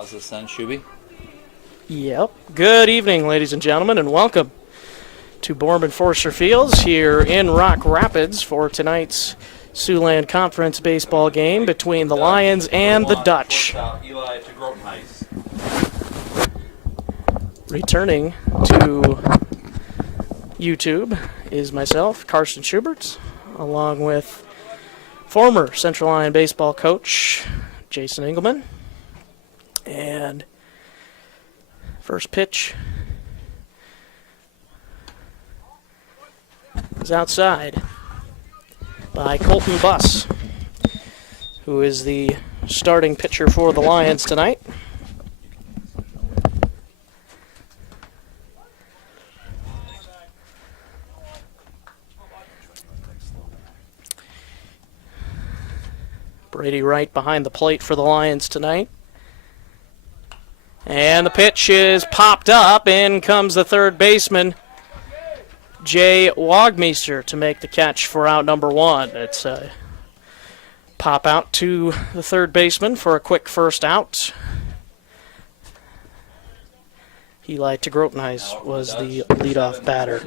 pause this then, Shuby? Yep. Good evening, ladies and gentlemen, and welcome to Borman Forster Fields here in Rock Rapids for tonight's Siouxland Conference baseball game between the Lions and the Dutch. Returning to YouTube is myself, Carson Schubert, along with former Central Lyon baseball coach Jason Engelman. And first pitch is outside by Colton Buss, who is the starting pitcher for the Lions tonight. Brady Wright behind the plate for the Lions tonight. And the pitch is popped up. In comes the third baseman, Jay Wagmeister, to make the catch for out number one. It's a pop out to the third baseman for a quick first out. Eli Tegrotenhuis was the leadoff batter.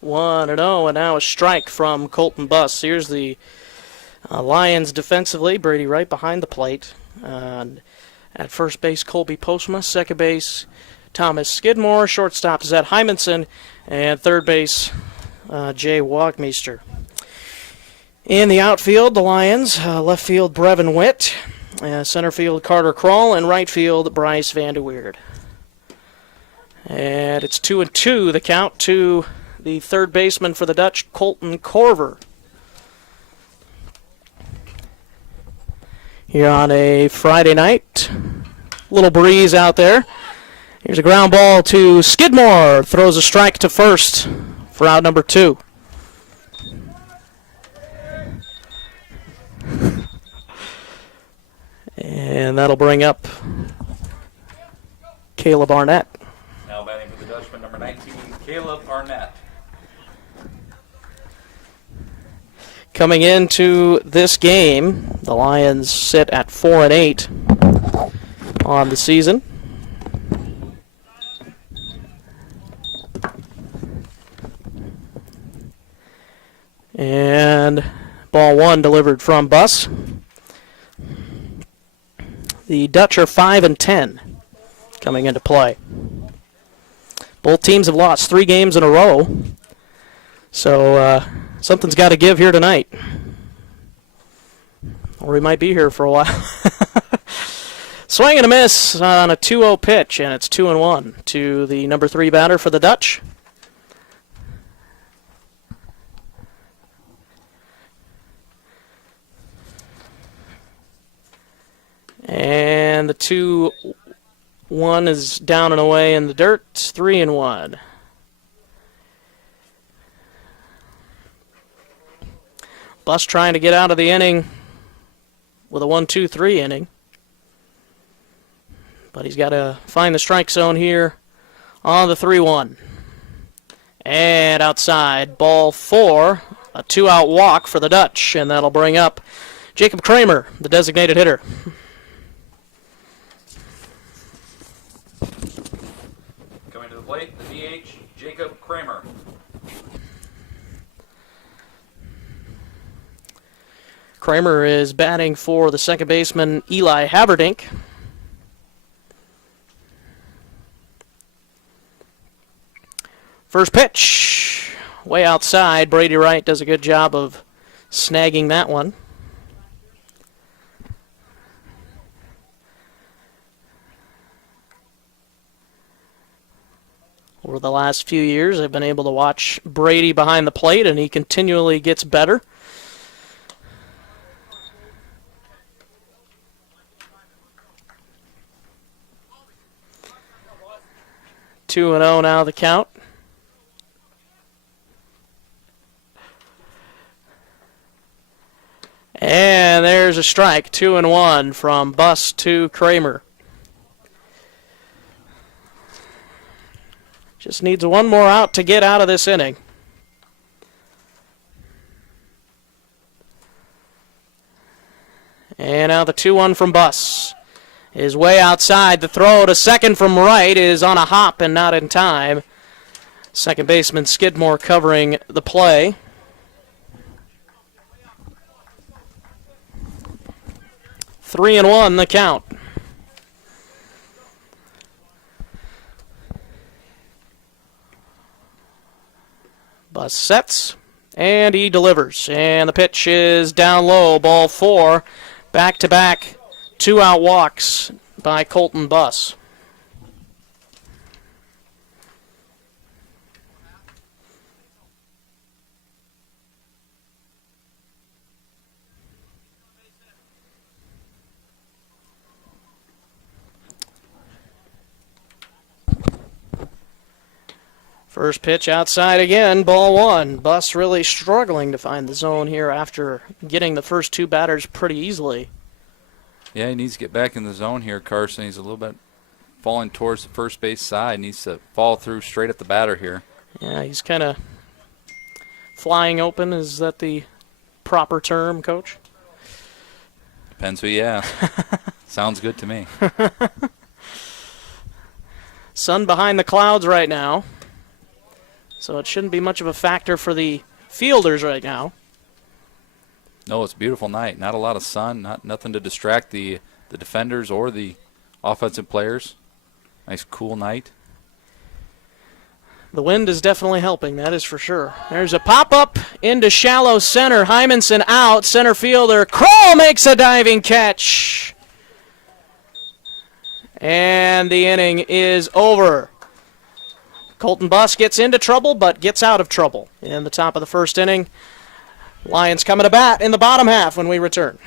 1-0, and now a strike from Colton Buss. Here's the Lions defensively. Brady Wright behind the plate. At first base, Colby Postma. Second base, Thomas Skidmore. Shortstop, Zed Hymanson. And third base, Jay Wagmeister. In the outfield, the Lions. Left field, Brevin Witt. Center field, Carter Kroll. And right field, Bryce Vanderweerd. And it's 2-2, the count to the third baseman for the Dutch, Colton Korver. Here on a Friday night. Little breeze out there. Here's a ground ball to Skidmore. Throws a strike to first for out number two. And that'll bring up Caleb Arnett. Now batting for the Dutchman, number 19, Caleb Arnett. Coming into this game, the Lions sit at 4-8 on the season. And ball one delivered from Buss. The Dutch are 5-10 coming into play. Both teams have lost 3 games in a row. So something's got to give here tonight. Or we might be here for a while. Swing and a miss on a 2-0 pitch, and it's 2-1 to the number 3 batter for the Dutch. And the 2-1 is down and away in the dirt. 3-1. Buss trying to get out of the inning with a 1-2-3 inning. But he's got to find the strike zone here on the 3-1. And outside, ball 4, a 2-out walk for the Dutch, and that'll bring up Jacob Kramer, the designated hitter. Coming to the plate, the DH, Jacob Kramer. Kramer is batting for the second baseman, Eli Haverdink. First pitch, way outside. Brady Wright does a good job of snagging that one. Over the last few years, I've been able to watch Brady behind the plate, and he continually gets better. Two and 0 now the count. And there's a strike, 2-1 from Buss to Kramer. Just needs one more out to get out of this inning. And now the 2-1 from Buss is way outside. The throw to second from right is on a hop and not in time. Second baseman Skidmore covering the play. 3-1 the count. Buss sets, and he delivers. And the pitch is down low, ball 4. Back-to-back 2-out walks by Colton Buss. First pitch outside again, ball 1. Buss really struggling to find the zone here after getting the first 2 batters pretty easily. Yeah, he needs to get back in the zone here, Carson. He's a little bit falling towards the first base side. Needs to fall through straight at the batter here. Yeah, he's kind of flying open. Is that the proper term, Coach? Depends who you ask. Sounds good to me. Sun behind the clouds right now, so it shouldn't be much of a factor for the fielders right now. No, it's a beautiful night. Not a lot of sun. Nothing to distract the defenders or the offensive players. Nice cool night. The wind is definitely helping, that is for sure. There's a pop-up into shallow center. Hymanson out. Center fielder Kroll makes a diving catch. And the inning is over. Colton Buss gets into trouble, but gets out of trouble in the top of the first inning. Lions coming to bat in the bottom half when we return.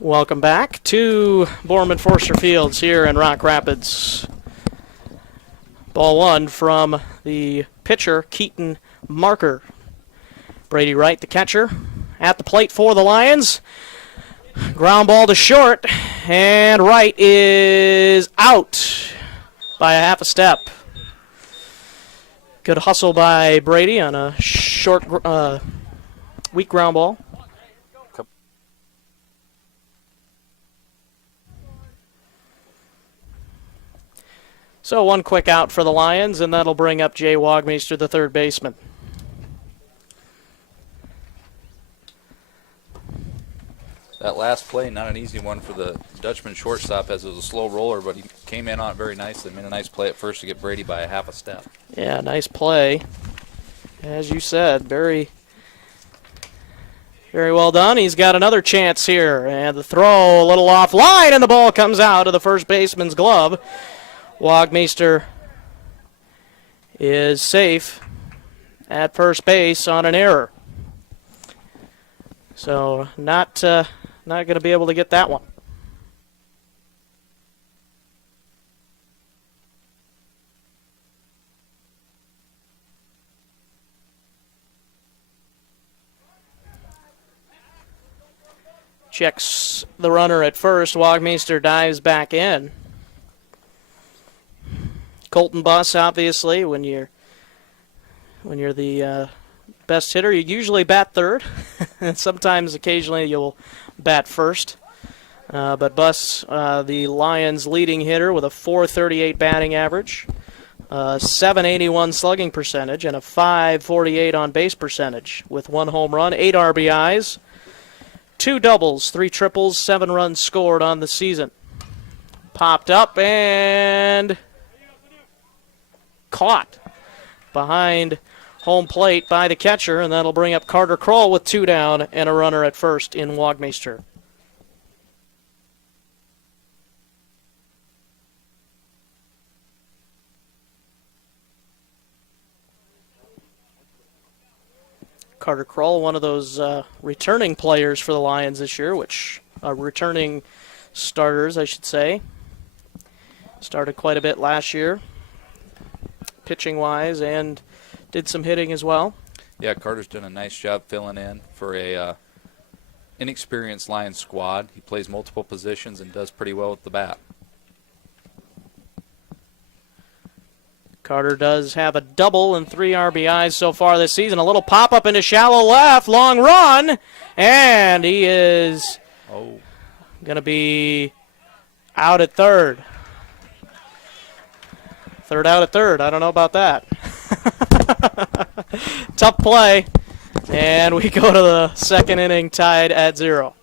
Welcome back to Borman Forster Fields here in Rock Rapids. Ball 1 from the pitcher, Keaton Marker. Brady Wright, the catcher, at the plate for the Lions. Ground ball to short, and Wright is out by a half a step. Good hustle by Brady on a short, weak ground ball. So one quick out for the Lions, and that'll bring up Jay Wagmeister, the third baseman. That last play, not an easy one for the Dutchman shortstop, as it was a slow roller, but he came in on it very nicely. Made a nice play at first to get Brady by a half a step. Yeah, nice play. As you said, very well done. He's got another chance here. And the throw a little offline, and the ball comes out of the first baseman's glove. Wagmeister is safe at first base on an error. So not going to be able to get that one. Checks the runner at first. Wagmeister dives back in. Colton Buss, obviously, when you're the best hitter, you usually bat third. And sometimes, occasionally, you'll bat first. But Buss, the Lions' leading hitter with a .438 batting average, .781 slugging percentage, and a .548 on-base percentage with 1 home run, 8 RBIs, 2 doubles, 3 triples, 7 runs scored on the season. Popped up and caught behind home plate by the catcher, and that'll bring up Carter Kroll with 2 down and a runner at first in Wagmeister. Carter Kroll, one of those returning players for the Lions this year, returning starters, I should say. Started quite a bit last year, pitching-wise, and did some hitting as well. Yeah, Carter's done a nice job filling in for a inexperienced Lions squad. He plays multiple positions and does pretty well with the bat. Carter does have a double and 3 RBIs so far this season. A little pop-up into shallow left, long run, and he is going to be out at third. Third out at third. I don't know about that. Tough play, and we go to the second inning tied at 0.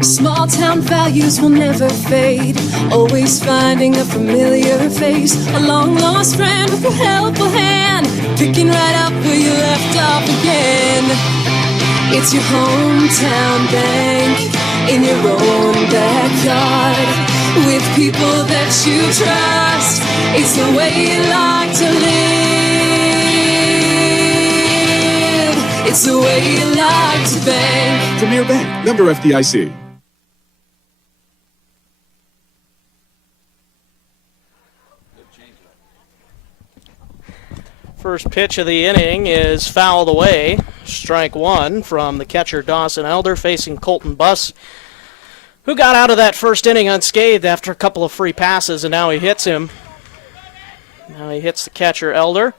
Small town values will never fade. Always finding a familiar face. A long lost friend with a helpful hand. Picking right up where you left off again. It's your hometown bank in your own backyard. With people that you trust. It's the way you like to live. It's the way you like to bank. Premier Bank, member FDIC. First pitch of the inning is fouled away. Strike 1 from the catcher Dawson Elder facing Colton Buss, who got out of that first inning unscathed after a couple of free passes, and now he hits him. Now he hits the catcher Elder.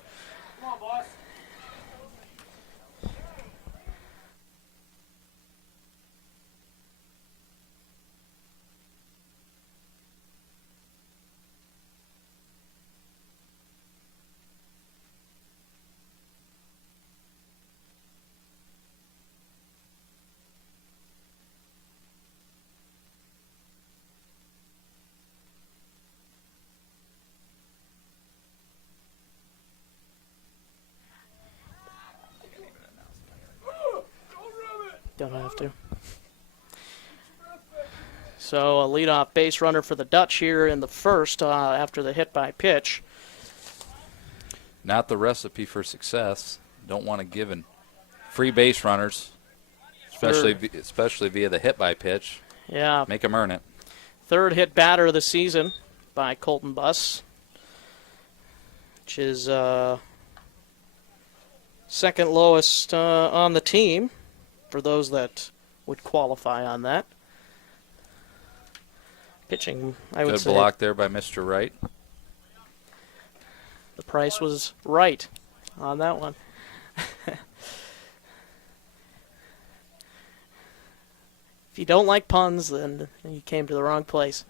Don't have to. So a leadoff base runner for the Dutch here in the first after the hit by pitch. Not the recipe for success. Don't want to give free base runners, especially via the hit by pitch. Yeah. Make them earn it. Third hit batter of the season by Colton Buss, which is second lowest on the team for those that would qualify on that. Pitching, I would Good say. block there by Mr. Wright. The price was right on that one. If you don't like puns, then you came to the wrong place.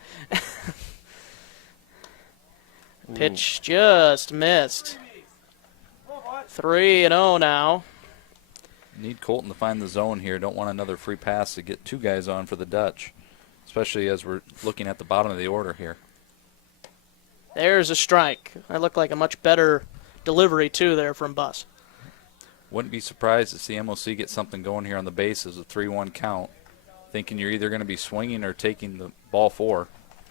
Pitch just missed. 3-0 now. Need Colton to find the zone here. Don't want another free pass to get two guys on for the Dutch, especially as we're looking at the bottom of the order here. There's a strike. That looked like a much better delivery, too, there from Buss. Wouldn't be surprised to see MOC get something going here on the bases, a 3-1 count, thinking you're either going to be swinging or taking the ball 4.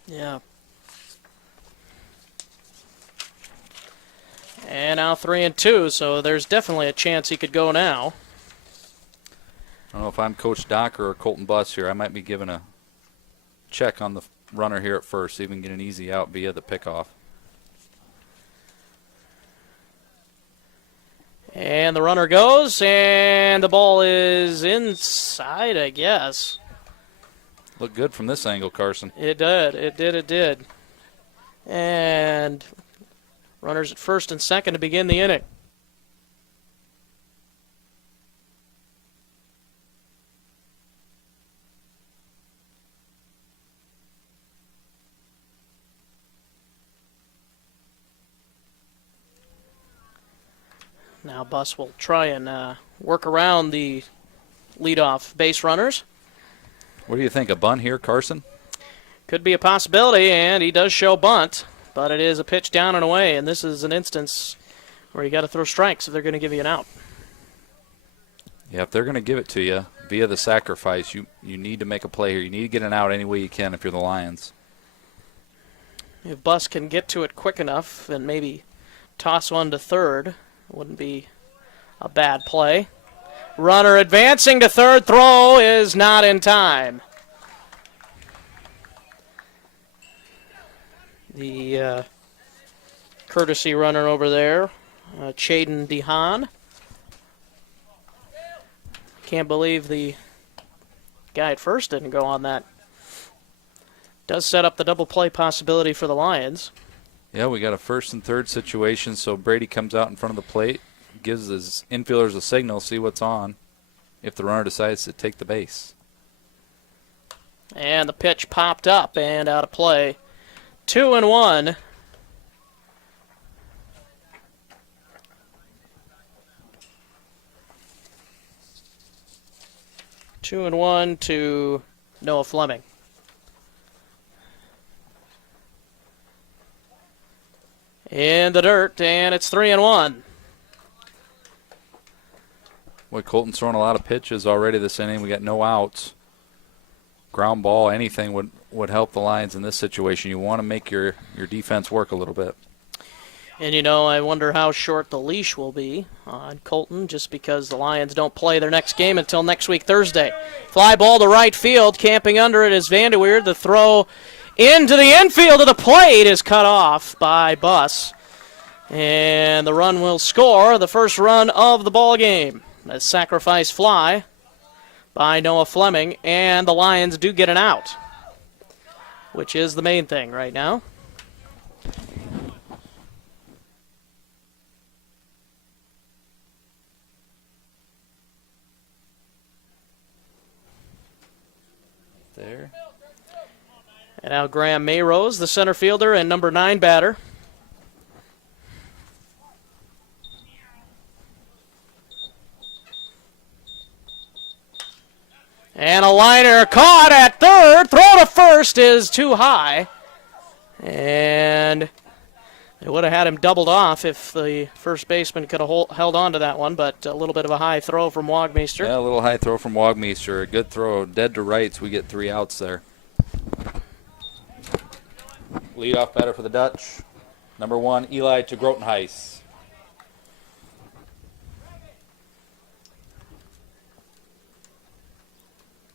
Yeah. And now 3-2, so there's definitely a chance he could go now. I don't know if I'm Coach Docker or Colton Buss here. I might be giving a check on the runner here at first, see if we can get an easy out via the pickoff. And the runner goes, and the ball is inside, I guess. Looked good from this angle, Carson. It did. And runners at first and second to begin the inning. Now Buss will try and work around the leadoff base runners. What do you think, a bunt here, Carson? Could be a possibility, and he does show bunt, but it is a pitch down and away, and this is an instance where you got to throw strikes if they're going to give you an out. Yeah, if they're going to give it to you via the sacrifice, you need to make a play here. You need to get an out any way you can if you're the Lions. If Buss can get to it quick enough and maybe toss one to third, wouldn't be a bad play. Runner advancing to third, throw is not in time. The courtesy runner over there, Chaden DeHaan. Can't believe the guy at first didn't go on that. Does set up the double play possibility for the Lions. Yeah, we got a first and third situation, so Brady comes out in front of the plate, gives his infielders a signal, see what's on, if the runner decides to take the base. And the pitch popped up and out of play. 2-1. Two and one to Noah Fleming. In the dirt, and it's 3-1. Boy, Colton's throwing a lot of pitches already this inning. We got no outs. Ground ball, anything would help the Lions in this situation. You want to make your defense work a little bit. And, you know, I wonder how short the leash will be on Colton, just because the Lions don't play their next game until next week, Thursday. Fly ball to right field. Camping under it is Vanderweer. The throw into the infield of the plate is cut off by Buss. And the run will score, the first run of the ball game. A sacrifice fly by Noah Fleming, and the Lions do get an out, which is the main thing right now. There. And now Graham Mayrose, the center fielder and number 9 batter. And a liner caught at third. Throw to first is too high. And they would have had him doubled off if the first baseman could have held on to that one, but a little bit of a high throw from Wagmeister. Yeah, a little high throw from Wagmeister. A good throw. Dead to rights. We get 3 outs there. Leadoff batter for the Dutch. Number 1, Eli to Grotenhuis.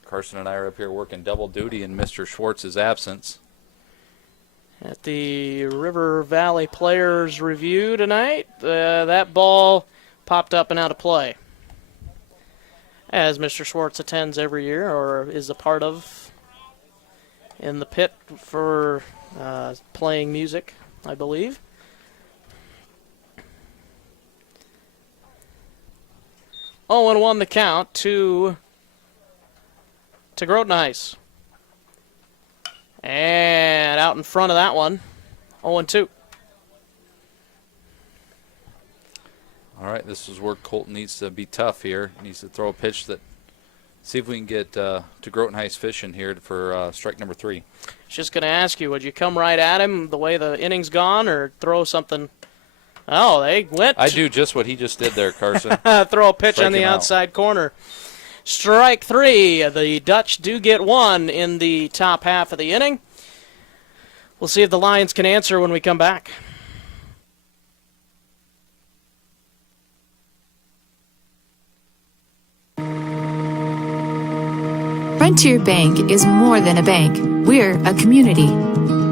Carson and I are up here working double duty in Mr. Schwartz's absence. At the River Valley Players Review tonight, that ball popped up and out of play. As Mr. Schwartz attends every year, or is a part of, in the pit for playing music, I believe. Oh, and 1 the count to Grotenhuis. And out in front of that one, 0-2. All right, this is where Colton needs to be tough here. Needs to throw a pitch that, see if we can get to Grotenhuis fishing here for strike number 3. Just going to ask you, would you come right at him the way the inning's gone, or throw something? Oh, they went. I do just what he just did there, Carson. Throw a pitch Strike on the him out. outside corner. Strike 3. The Dutch do get 1 in the top half of the inning. We'll see if the Lions can answer when we come back. Frontier Bank is more than a bank. We're a community.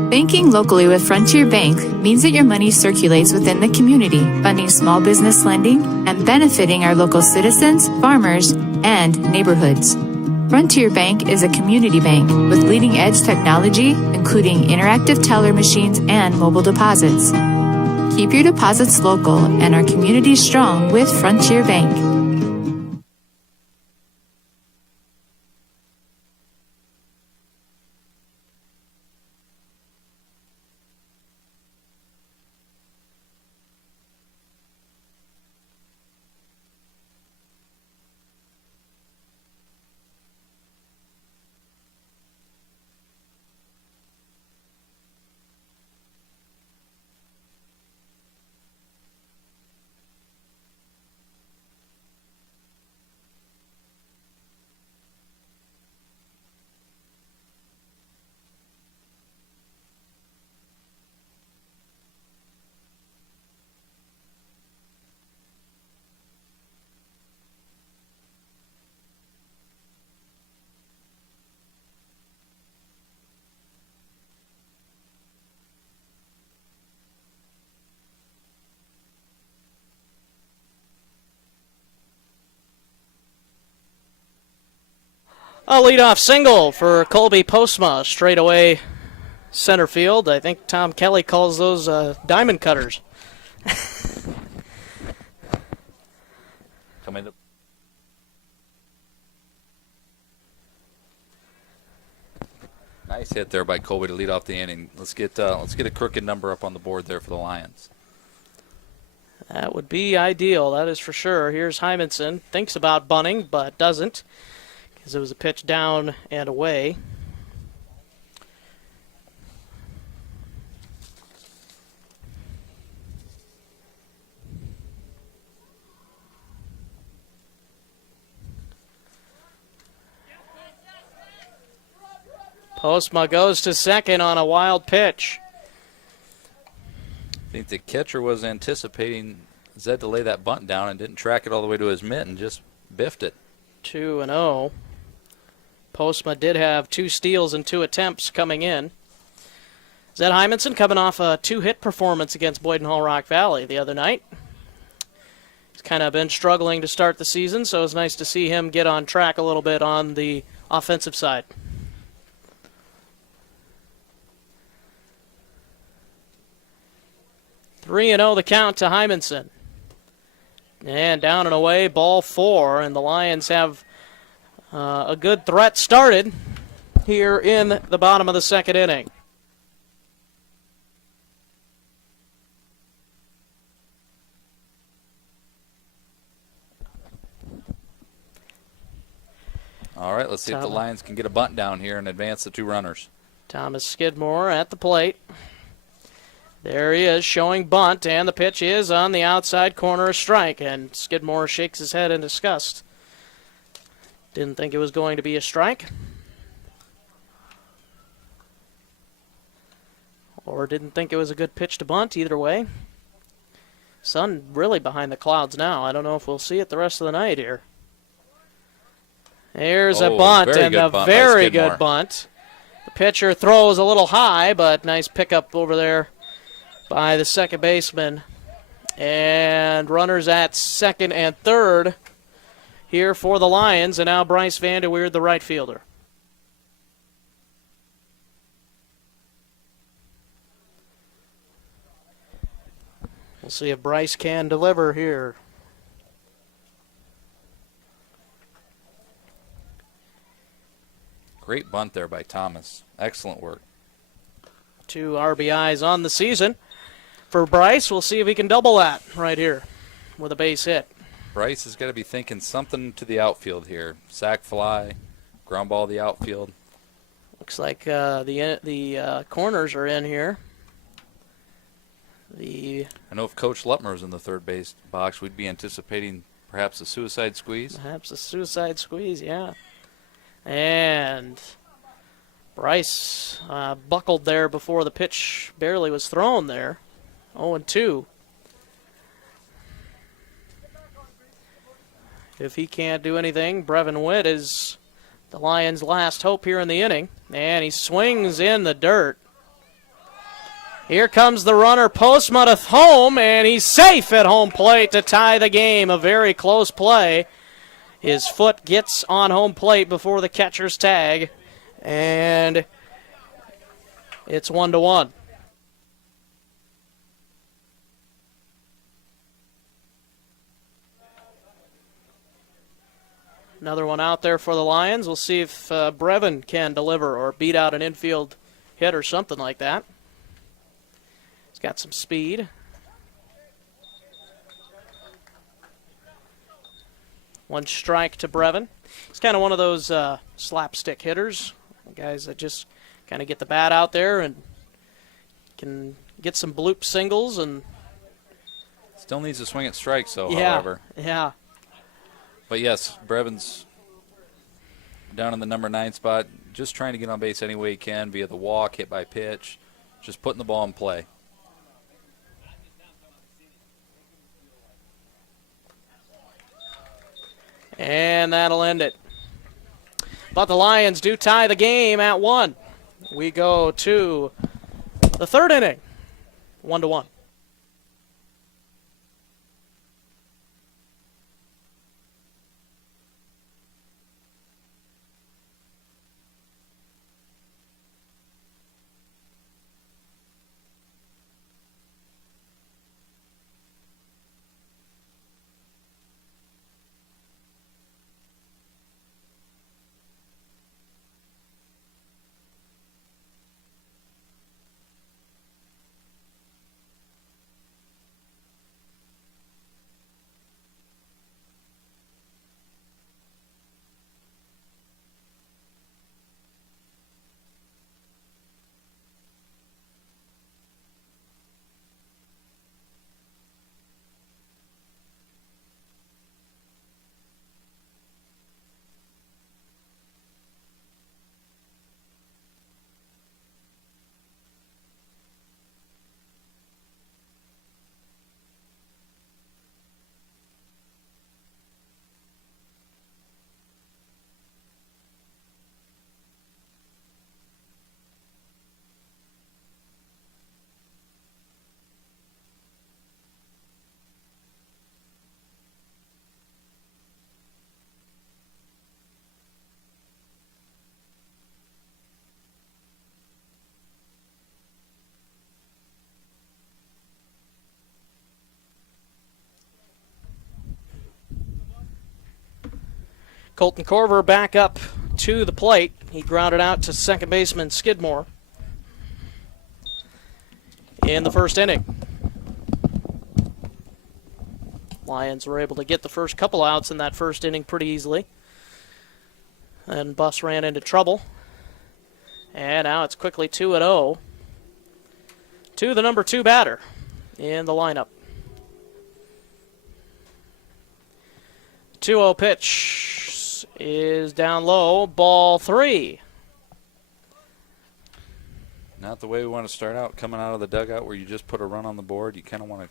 Banking locally with Frontier Bank means that your money circulates within the community, funding small business lending and benefiting our local citizens, farmers, and neighborhoods. Frontier Bank is a community bank with leading-edge technology, including interactive teller machines and mobile deposits. Keep your deposits local and our community strong with Frontier Bank. A leadoff single for Colby Postma, straight away center field. I think Tom Kelly calls those diamond cutters. Come in. Nice hit there by Colby to lead off the inning. Let's get a crooked number up on the board there for the Lions. That would be ideal, that is for sure. Here's Hymanson. Thinks about bunting, but doesn't, because it was a pitch down and away. Postma goes to second on a wild pitch. I think the catcher was anticipating Zed to lay that bunt down and didn't track it all the way to his mitt and just biffed it. 2-0. Postma did have 2 steals and 2 attempts coming in. Zed Hymanson coming off a 2-hit performance against Boyden Hall Rock Valley the other night. He's kind of been struggling to start the season, so it's nice to see him get on track a little bit on the offensive side. 3-0 the count to Hymanson. And down and away, ball 4, and the Lions have a good threat started here in the bottom of the second inning. All right, let's see if the Lions can get a bunt down here and advance the 2 runners. Thomas Skidmore at the plate. There he is, showing bunt, and the pitch is on the outside corner, a strike, and Skidmore shakes his head in disgust. Didn't think it was going to be a strike. or didn't think it was a good pitch to bunt. Either way, sun really behind the clouds now. I don't know if we'll see it the rest of the night here. Here's a bunt, and a very good bunt. The pitcher throws a little high, but nice pickup over there by the second baseman. And runners at second and third here for the Lions, and now Bryce Vanderweerd, the right fielder. We'll see if Bryce can deliver here. Great bunt there by Thomas. Excellent work. 2 RBIs on the season for Bryce. We'll see if he can double that right here with a base hit. Bryce has got to be thinking something to the outfield here. Sac fly, ground ball to the outfield. Looks like the corners are in here. I know if Coach Lutmer was in the third base box, we'd be anticipating perhaps a suicide squeeze. Perhaps a suicide squeeze, yeah. And Bryce buckled there before the pitch barely was thrown there. 0-2. If he can't do anything, Brevin Witt is the Lions' last hope here in the inning. And he swings in the dirt. Here comes the runner, Postma to home, and he's safe at home plate to tie the game. A very close play. His foot gets on home plate before the catcher's tag, and it's 1-1. Another one out there for the Lions. We'll see if Brevin can deliver or beat out an infield hit or something like that. He's got some speed. One strike to Brevin. He's kind of one of those slapstick hitters, guys that just kind of get the bat out there and can get some bloop singles. And still needs to swing at strikes, though, yeah, however. Yeah. But, yes, Brevin's down in the number 9 spot, just trying to get on base any way he can via the walk, hit by pitch, just putting the ball in play. And that'll end it. But the Lions do tie the game at 1. We go to the third inning, 1-1. Colton Corver back up to the plate. He grounded out to second baseman Skidmore in the first inning. Lions were able to get the first couple outs in that first inning pretty easily. And Buss ran into trouble. And now it's quickly 2-0 to the number 2 batter in the lineup. 2-0 pitch is down low, ball 3. Not the way we want to start out, coming out of the dugout where you just put a run on the board. You kind of want to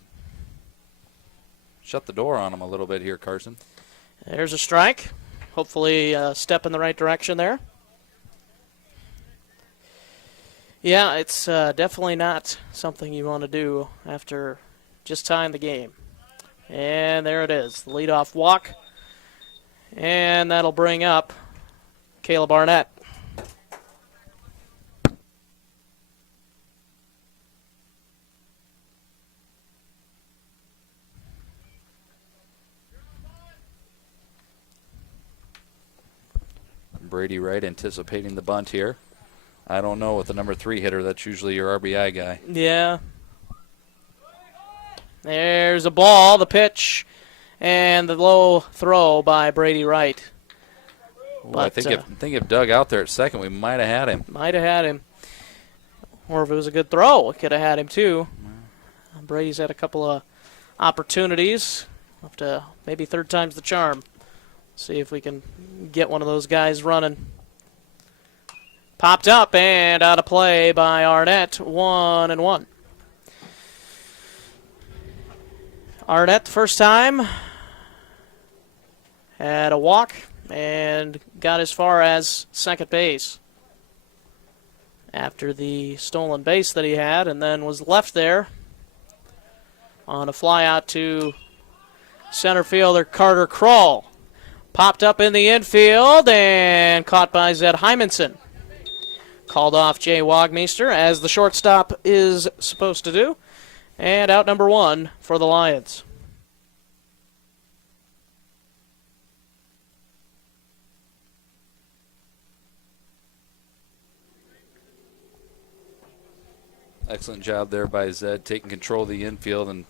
shut the door on them a little bit here, Carson. There's a strike. Hopefully a step in the right direction there. Yeah, it's definitely not something you want to do after just tying the game. And there it is, the leadoff walk. And that'll bring up Caleb Arnett. Brady Wright anticipating the bunt here. I don't know, with the number 3 hitter, that's usually your RBI guy. Yeah. There's a ball, the pitch, and the low throw by Brady Wright. Ooh, I think if Doug out there at second, we might have had him. Might have had him. Or if it was a good throw, it could have had him too. Brady's had a couple of opportunities. Have to maybe third time's the charm. See if we can get one of those guys running. Popped up and out of play by Arnett. 1-1. Arnett the first time had a walk and got as far as second base after the stolen base that he had, and then was left there on a fly out to center fielder Carter Kroll. Popped up in the infield and caught by Zed Hymanson. Called off Jay Wagmeister, as the shortstop is supposed to do. And out number 1 for the Lions. Excellent job there by Zed, taking control of the infield and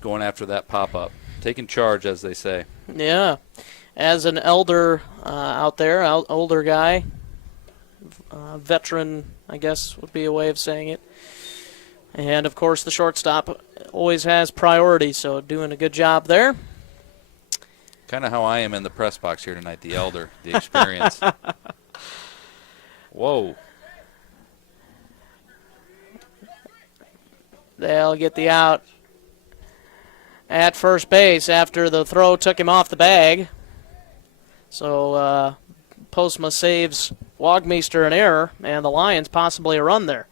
going after that pop-up. Taking charge, as they say. Yeah. As an elder out there, older guy, veteran, I guess would be a way of saying it. And, of course, the shortstop always has priority, so doing a good job there. Kind of how I am in the press box here tonight, the elder, the experience. Whoa. They'll get the out at first base after the throw took him off the bag. So Postma saves Wagmeister an error, and the Lions possibly a run there.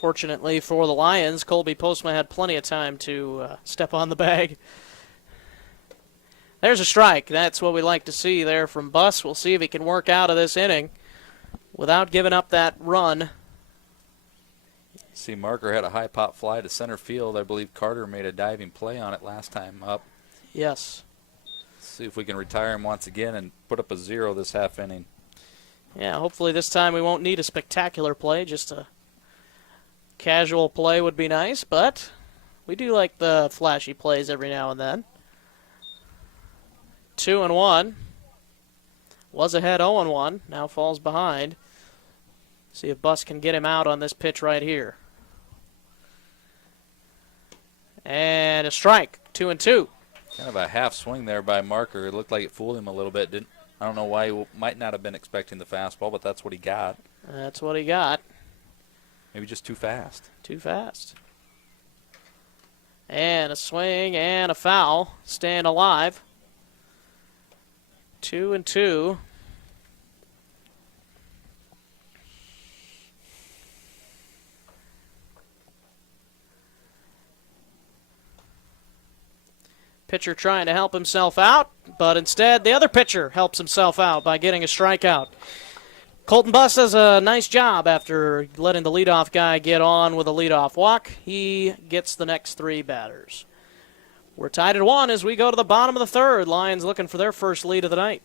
Fortunately for the Lions, Colby Postma had plenty of time to step on the bag. There's a strike. That's what we like to see there from Buss. We'll see if he can work out of this inning without giving up that run. See, Marker had a high pop fly to center field. I believe Carter made a diving play on it last time up. Yes. Let's see if we can retire him once again and put up a 0 this half inning. Yeah, hopefully this time we won't need a spectacular play. Just a casual play would be nice, but we do like the flashy plays every now and then. 2-1. Was ahead 0-1. Now falls behind. See if Buss can get him out on this pitch right here. And a strike. 2-2. Kind of a half swing there by Marker. It looked like it fooled him a little bit. I don't know why he might not have been expecting the fastball, but that's what he got. That's what he got. Maybe just too fast. Too fast. And a swing and a foul. Staying alive. 2-2. Pitcher trying to help himself out, but instead the other pitcher helps himself out by getting a strikeout. Colton Buss does a nice job after letting the leadoff guy get on with a leadoff walk. He gets the next 3 batters. We're tied at 1 as we go to the bottom of the third. Lions looking for their first lead of the night.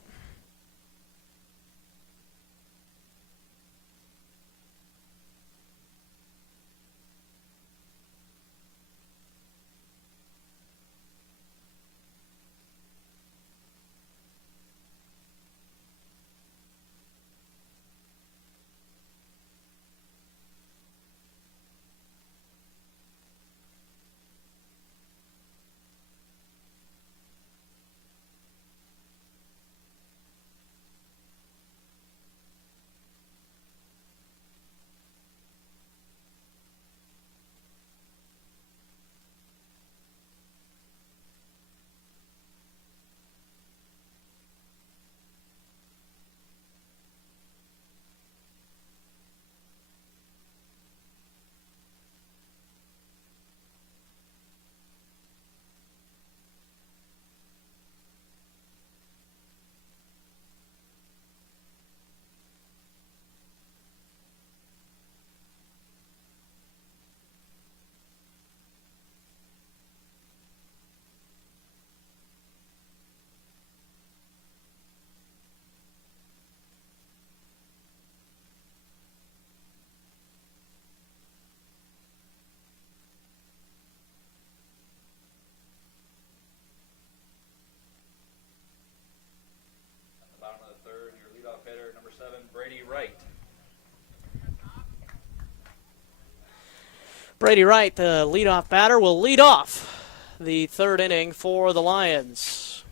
Brady Wright, the leadoff batter, will lead off the third inning for the Lions.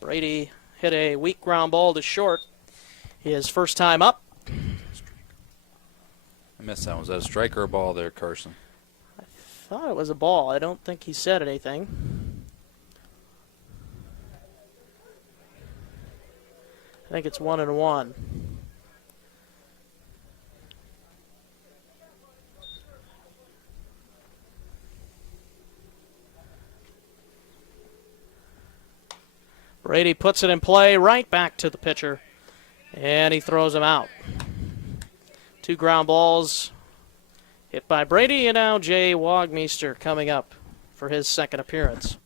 Brady hit a weak ground ball to short. His first time up. I missed that. Was that a strike or a ball there, Carson? Thought it was a ball. I don't think he said anything. I think it's 1-1. Brady puts it in play, right back to the pitcher, and he throws him out. 2 ground balls hit by Brady, and now Jay Wagmeister coming up for his second appearance.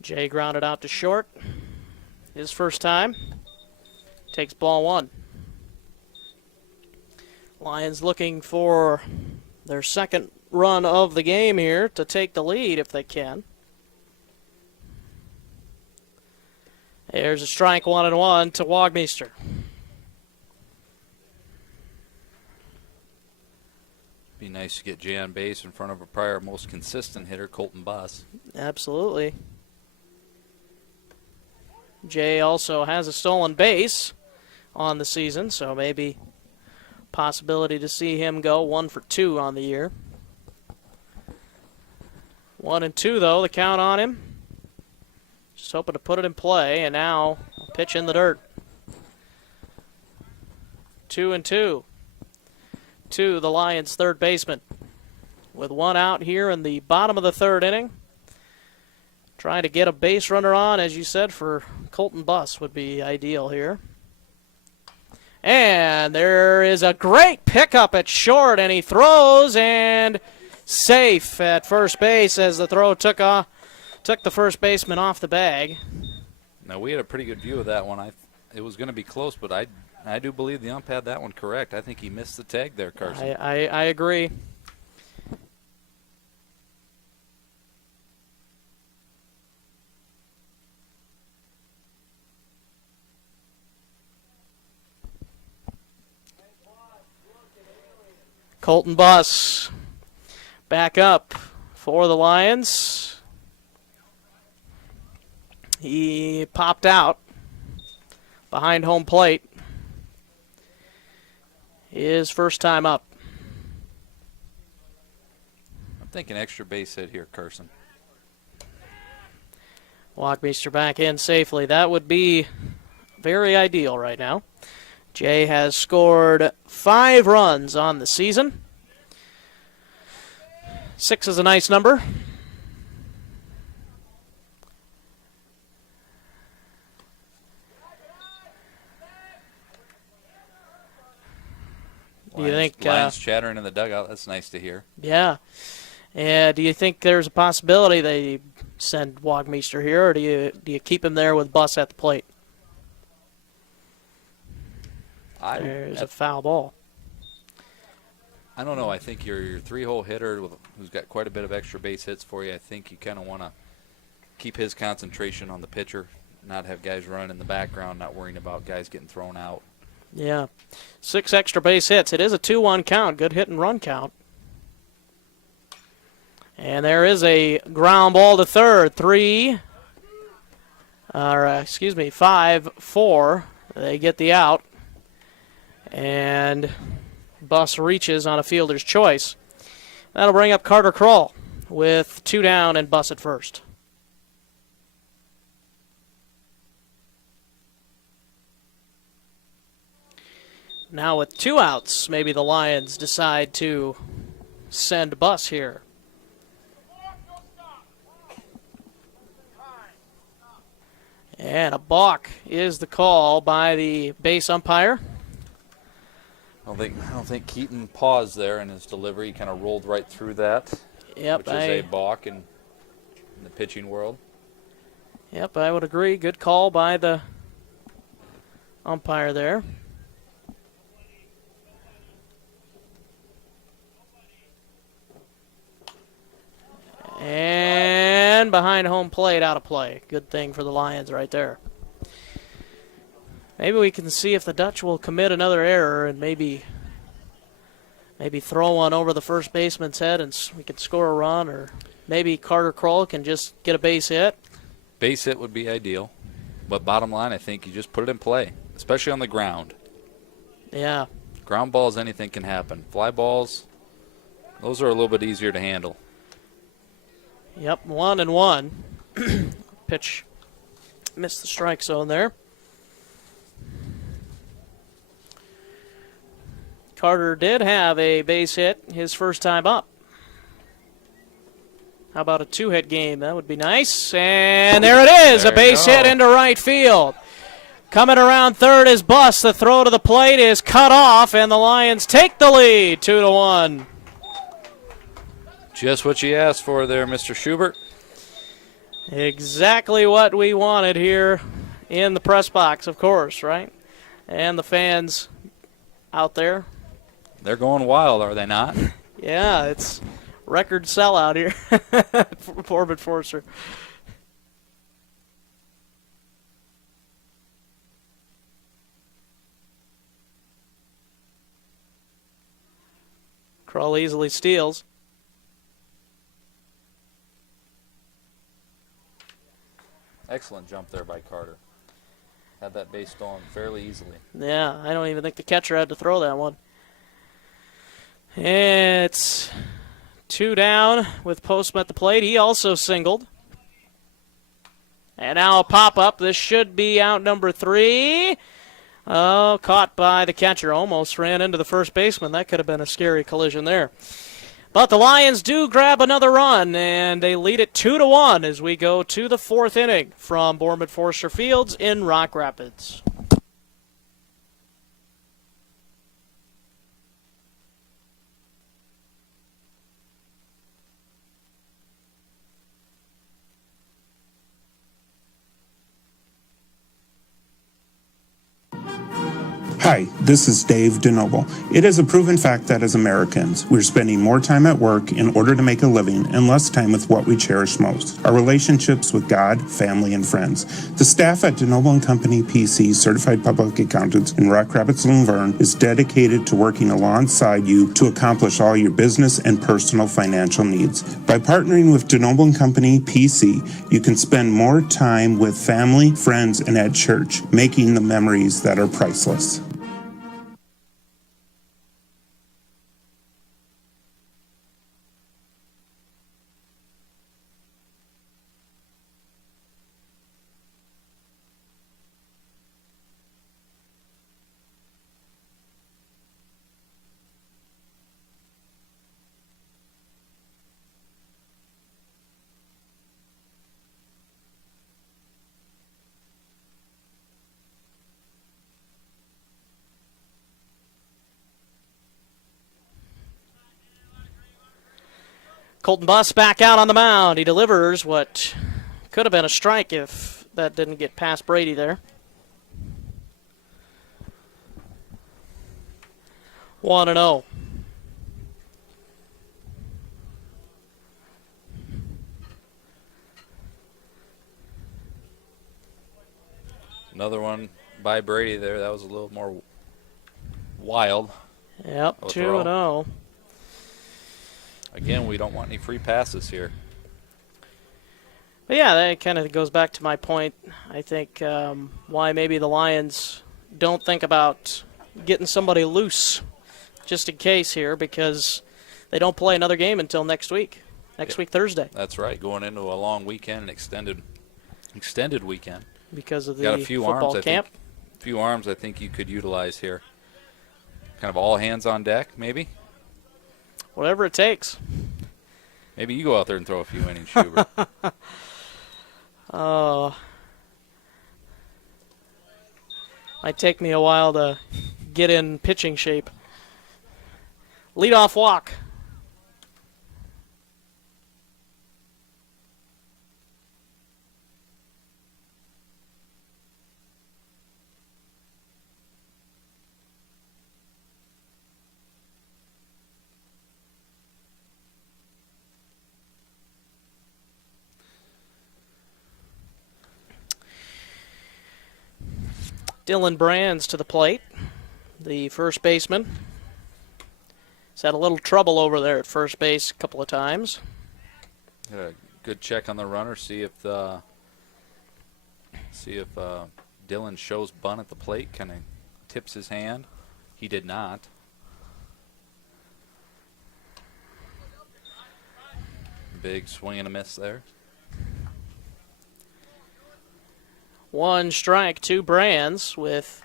Jay grounded out to short. His first time. Takes ball 1. Lions looking for their second run of the game here to take the lead if they can. There's a strike, 1-1 to Wagmeister. Be nice to get Jay on base in front of a prior most consistent hitter, Colton Buss. Absolutely. Jay also has a stolen base on the season, so maybe possibility to see him go 1 for 2 on the year. 1-2 though, the count on him. Just hoping to put it in play, and now a pitch in the dirt. 2-2 to the Lions' third baseman. With 1 out here in the bottom of the third inning. Trying to get a base runner on, as you said, for Colton Buss would be ideal here. And there is a great pickup at short, and he throws, and safe at first base as the throw took the first baseman off the bag. Now, we had a pretty good view of that one. It was going to be close, but I do believe the ump had that one correct. I think he missed the tag there, Carson. I agree. Colton Buss back up for the Lions. He popped out behind home plate. His first time up. I'm thinking extra base hit here, Carson. Wagmeister back in safely. That would be very ideal right now. Jay has scored 5 runs on the season. 6 is a nice number. Do you think Lions chattering in the dugout? That's nice to hear. Yeah. And do you think there's a possibility they send Wagmeister here, or do you keep him there with Buss at the plate? There's a foul ball. I don't know. I think your 3-hole hitter who's got quite a bit of extra base hits for you, I think you kind of want to keep his concentration on the pitcher, not have guys run in the background, not worrying about guys getting thrown out. Yeah. 6 extra base hits. It is a 2-1 count. Good hit and run count. And there is a ground ball to third. 5-4. They get the out. And Buss reaches on a fielder's choice. That'll bring up Carter Kroll with 2 down and Buss at first. Now with 2 outs, maybe the Lions decide to send Buss here. And a balk is the call by the base umpire. I don't think Keaton paused there in his delivery. He kind of rolled right through that. Yep, which is a balk in the pitching world. Yep, I would agree. Good call by the umpire there. And behind home plate, out of play. Good thing for the Lions right there. Maybe we can see if the Dutch will commit another error and maybe throw one over the first baseman's head and we can score a run, or maybe Carter Kroll can just get a base hit. Base hit would be ideal. But bottom line, I think you just put it in play, especially on the ground. Yeah. Ground balls, anything can happen. Fly balls, those are a little bit easier to handle. Yep, 1-1. Pitch missed the strike zone there. Carter did have a base hit his first time up. How about a two-hit game? That would be nice. And there it is, a base hit into right field. Coming around third is Buss. The throw to the plate is cut off, and the Lions take the lead, 2-1. Just what you asked for there, Mr. Schubert. Exactly what we wanted here in the press box, of course, right? And the fans out there. They're going wild, are they not? Yeah, it's record sellout here for Corbett Forster. Kroll easily steals. Excellent jump there by Carter. Had that base stolen fairly easily. Yeah, I don't even think the catcher had to throw that one. It's 2 down with Postma at the plate. He also singled. And now a pop-up. This should be out number 3. Oh, caught by the catcher. Almost ran into the first baseman. That could have been a scary collision there. But the Lions do grab another run, and they lead it 2-1 as we go to the 4th inning from Borman Forster Fields in Rock Rapids. Hi, this is Dave DeNoble. It is a proven fact that as Americans, we're spending more time at work in order to make a living and less time with what we cherish most, our relationships with God, family, and friends. The staff at DeNoble & Company PC, Certified Public Accountants in Rock Rapids, Luverne, is dedicated to working alongside you to accomplish all your business and personal financial needs. By partnering with DeNoble & Company PC, you can spend more time with family, friends, and at church, making the memories that are priceless. Colton Buss back out on the mound. He delivers what could have been a strike if that didn't get past Brady there. 1-0. Another one by Brady there. That was a little more wild. Yep, 2-0. Again, we don't want any free passes here. But yeah, that kind of goes back to my point. I think why maybe the Lions don't think about getting somebody loose just in case here, because they don't play another game until next week. Next week, Thursday. That's right. Going into a long weekend, an extended weekend. Because of the Got a few football arms, camp. A few arms I think you could utilize here. Kind of all hands on deck, maybe? Whatever it takes. Maybe you go out there and throw a few innings, Schubert. Might take me a while to get in pitching shape. Leadoff walk. Dylan Brands to the plate, the first baseman. He's had a little trouble over there at first base a couple of times. Got a good check on the runner. See if Dylan shows bunt at the plate. Kind of tips his hand. He did not. Big swing and a miss there. 1 strike, 2 Brands with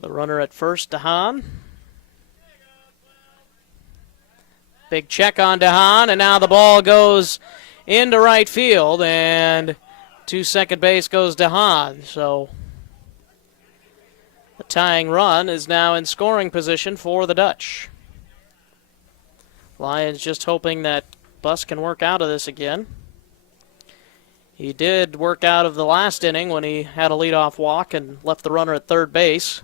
the runner at first, DeHaan. Big check on DeHaan, and now the ball goes into right field, and to second base goes DeHaan. So the tying run is now in scoring position for the Dutch. Lions just hoping that Buss can work out of this again. He did work out of the last inning when he had a leadoff walk and left the runner at third base.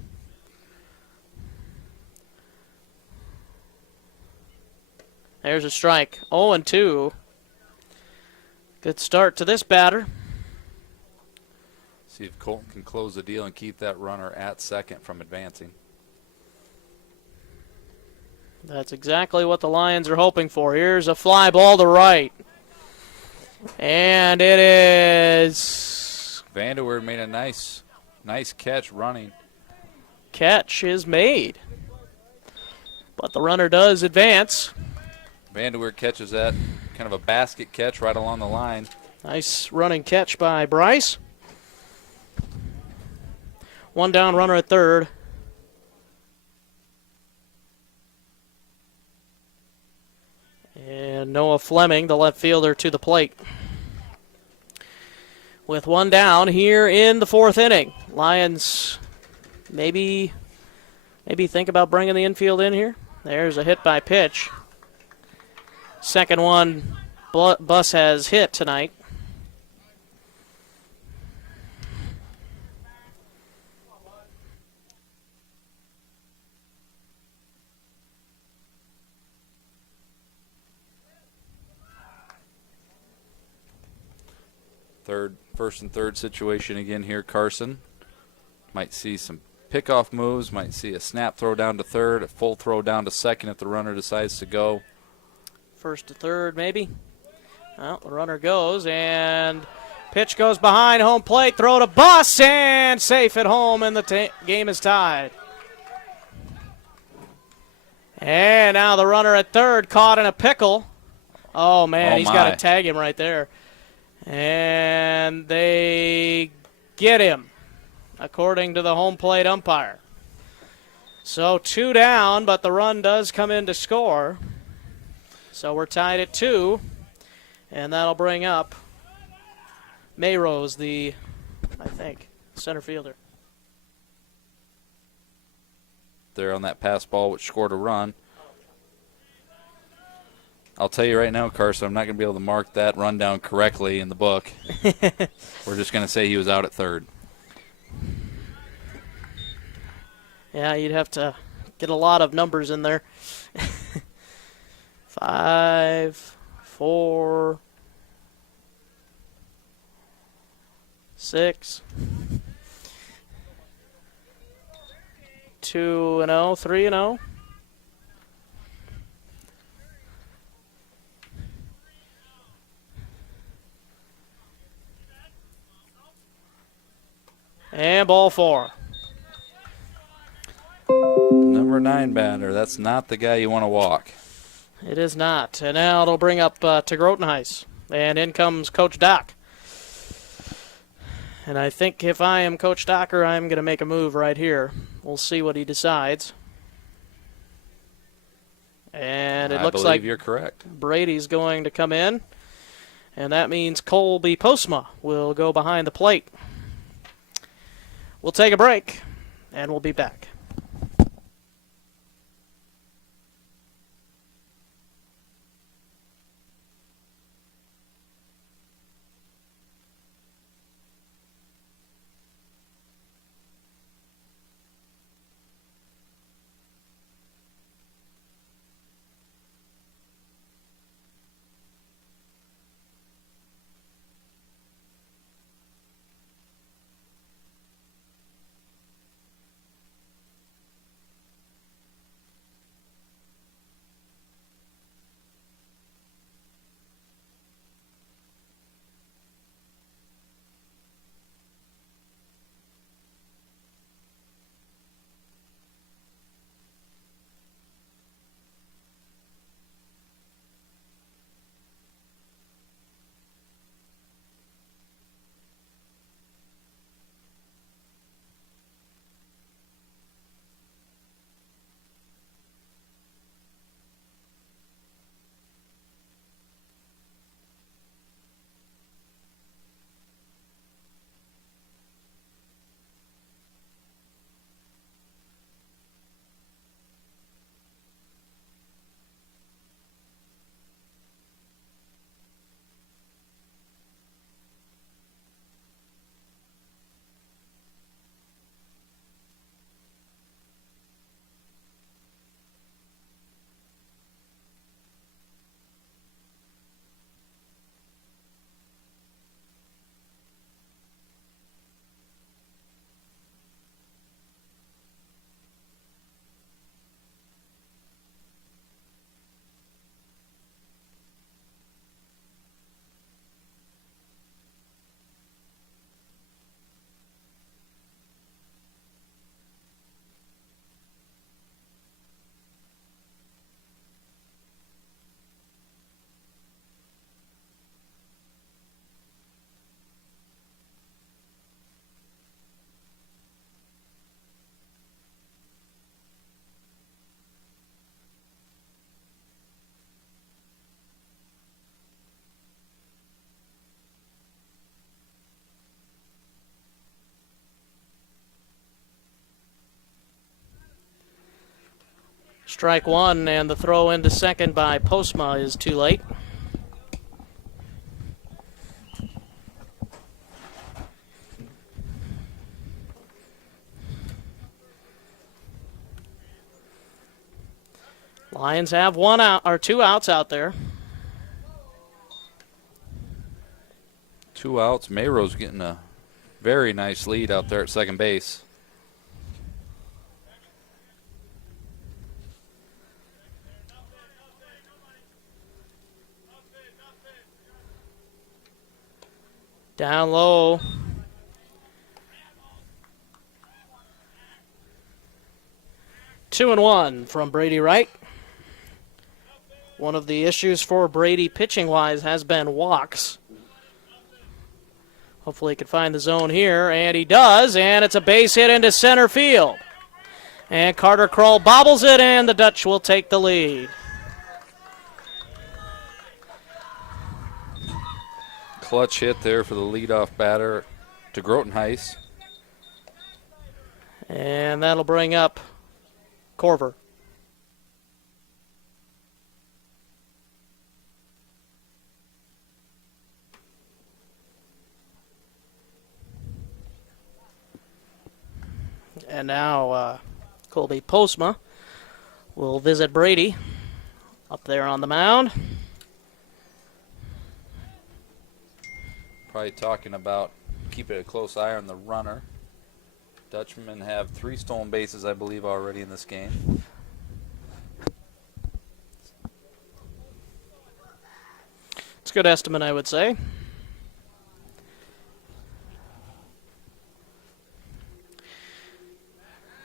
There's a strike. 0-2. Good start to this batter. See if Colton can close the deal and keep that runner at second from advancing. That's exactly what the Lions are hoping for. Here's a fly ball to right. And it is... Vanderweer made a nice catch running. Catch is made. But the runner does advance. Vanderweer catches that, kind of a basket catch right along the line. Nice running catch by Bryce. 1 down, runner at third. And Noah Fleming, the left fielder, to the plate. With 1 down here in the 4th inning. Lions maybe think about bringing the infield in here. There's a hit by pitch. Second one Buss has hit tonight. First and third situation again here, Carson. Might see some pickoff moves, might see a snap throw down to third, a full throw down to second if the runner decides to go. First to third, maybe. Well, the runner goes, and pitch goes behind home plate. Throw to Buss, and safe at home, and the game is tied. And now the runner at third caught in a pickle. Oh, man, he's got to tag him right there. And they get him, according to the home plate umpire. So 2 down, but the run does come in to score. So we're tied at 2, and that'll bring up Mayrose, the, I think, center fielder. There on that pass ball, which scored a run. I'll tell you right now, Carson, I'm not going to be able to mark that run down correctly in the book. We're just going to say he was out at third. Yeah, you'd have to get a lot of numbers in there. 5, 4, 6, 2-0, 3-0. And ball 4. Number 9 batter. That's not the guy you want to walk. It is not. And now it'll bring up to Grotenhuis. And in comes Coach Doc. And I think if I am Coach Docker, I'm going to make a move right here. We'll see what he decides. And it looks like you're correct. Brady's going to come in. And that means Colby Postma will go behind the plate. We'll take a break, and we'll be back. Strike one, and the throw into second by Postma is too late. Lions have one out or two outs out there. 2 outs. Mayro's getting a very nice lead out there at second base. Down low. Two and one from Brady Wright. One of the issues for Brady pitching-wise has been walks. Hopefully he can find the zone here, and he does, and it's a base hit into center field. And Carter Kroll bobbles it, and the Dutch will take the lead. Clutch hit there for the leadoff batter to Grotenheis. And that'll bring up Corver. And now Colby Postma will visit Brady up there on the mound. Probably talking about keeping a close eye on the runner. Dutchmen have 3 stolen bases, I believe, already in this game. It's a good estimate, I would say.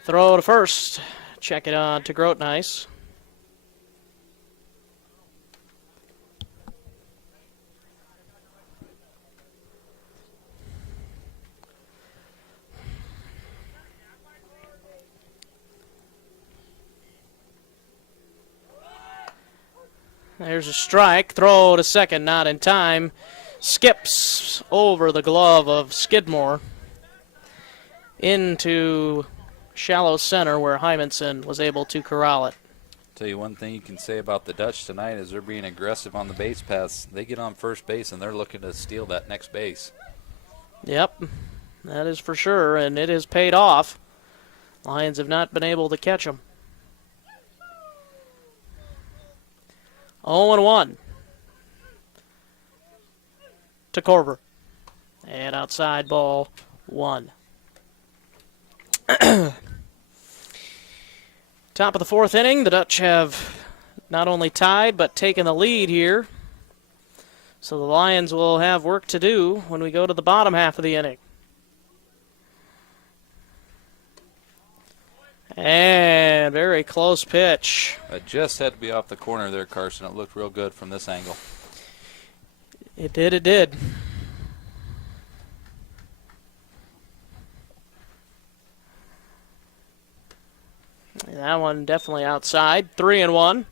Throw to first. Check it on to Grotenheis. There's a strike. Throw to second, not in time. Skips over the glove of Skidmore into shallow center where Hymanson was able to corral it. Tell you one thing you can say about the Dutch tonight is they're being aggressive on the base paths. They get on first base and they're looking to steal that next base. Yep, that is for sure, and it has paid off. Lions have not been able to catch them. 0-1 to Corver. And outside ball 1. Top of the 4th inning, the Dutch have not only tied but taken the lead here. So the Lions will have work to do when we go to the bottom half of the inning. And very close pitch. It just had to be off the corner there, Carson. It looked real good from this angle. It did, it did. That one definitely outside. 3-1.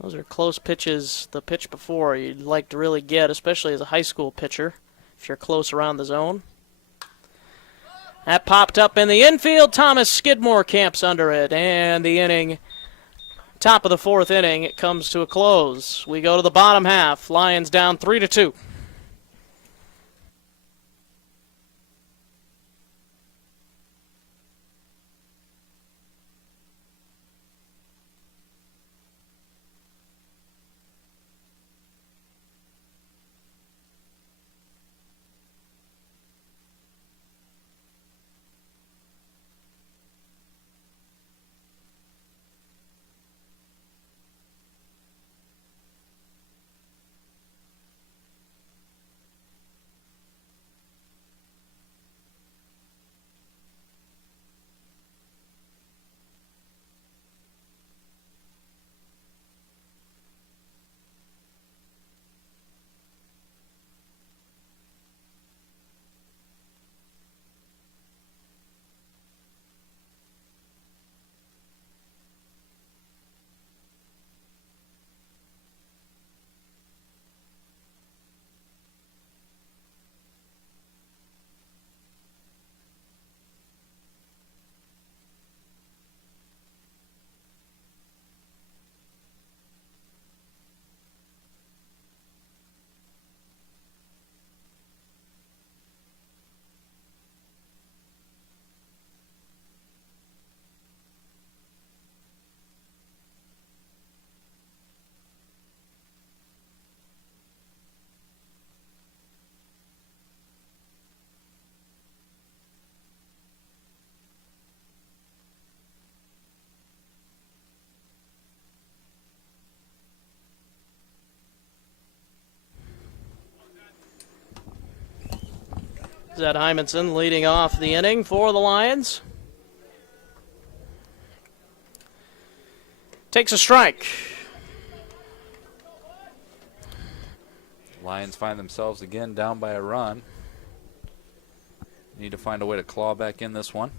Those are close pitches. The pitch before you'd like to really get, especially as a high school pitcher, if you're close around the zone. That popped up in the infield. Thomas Skidmore camps under it, and the inning, top of the 4th inning, it comes to a close. We go to the bottom half. Lions down 3-2. Zed Hymanson leading off the inning for the Lions. Takes a strike. Lions find themselves again down by a run. Need to find a way to claw back in this one.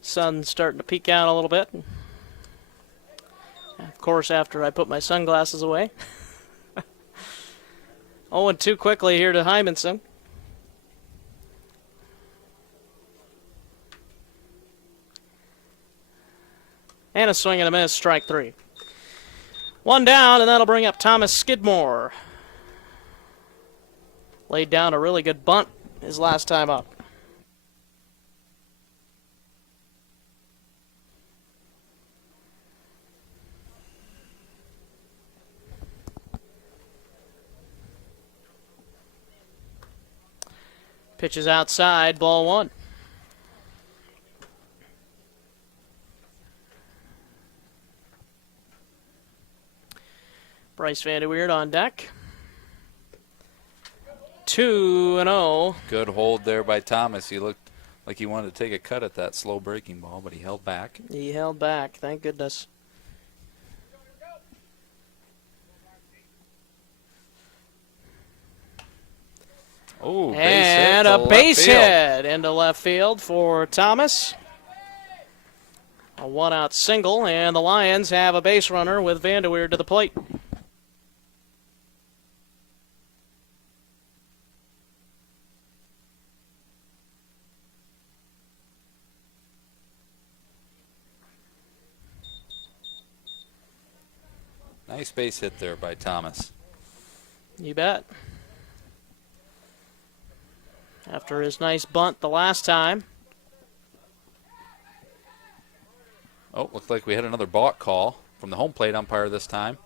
Sun's starting to peek out a little bit. Of course, after I put my sunglasses away. 0-2 quickly here to Hymanson. And a swing and a miss, strike 3. One down, and that'll bring up Thomas Skidmore. Laid down a really good bunt his last time up. Pitches outside, ball 1. Bryce Vanderweerd on deck. 2-0. Good hold there by Thomas. He looked like he wanted to take a cut at that slow breaking ball, but he held back. He held back, thank goodness. Oh, and a base hit into left field for Thomas. A 1-out single, and the Lions have a base runner with Vanderweerd to the plate. Nice base hit there by Thomas. You bet. After his nice bunt the last time. Oh, looks like we had another balk call from the home plate umpire this time.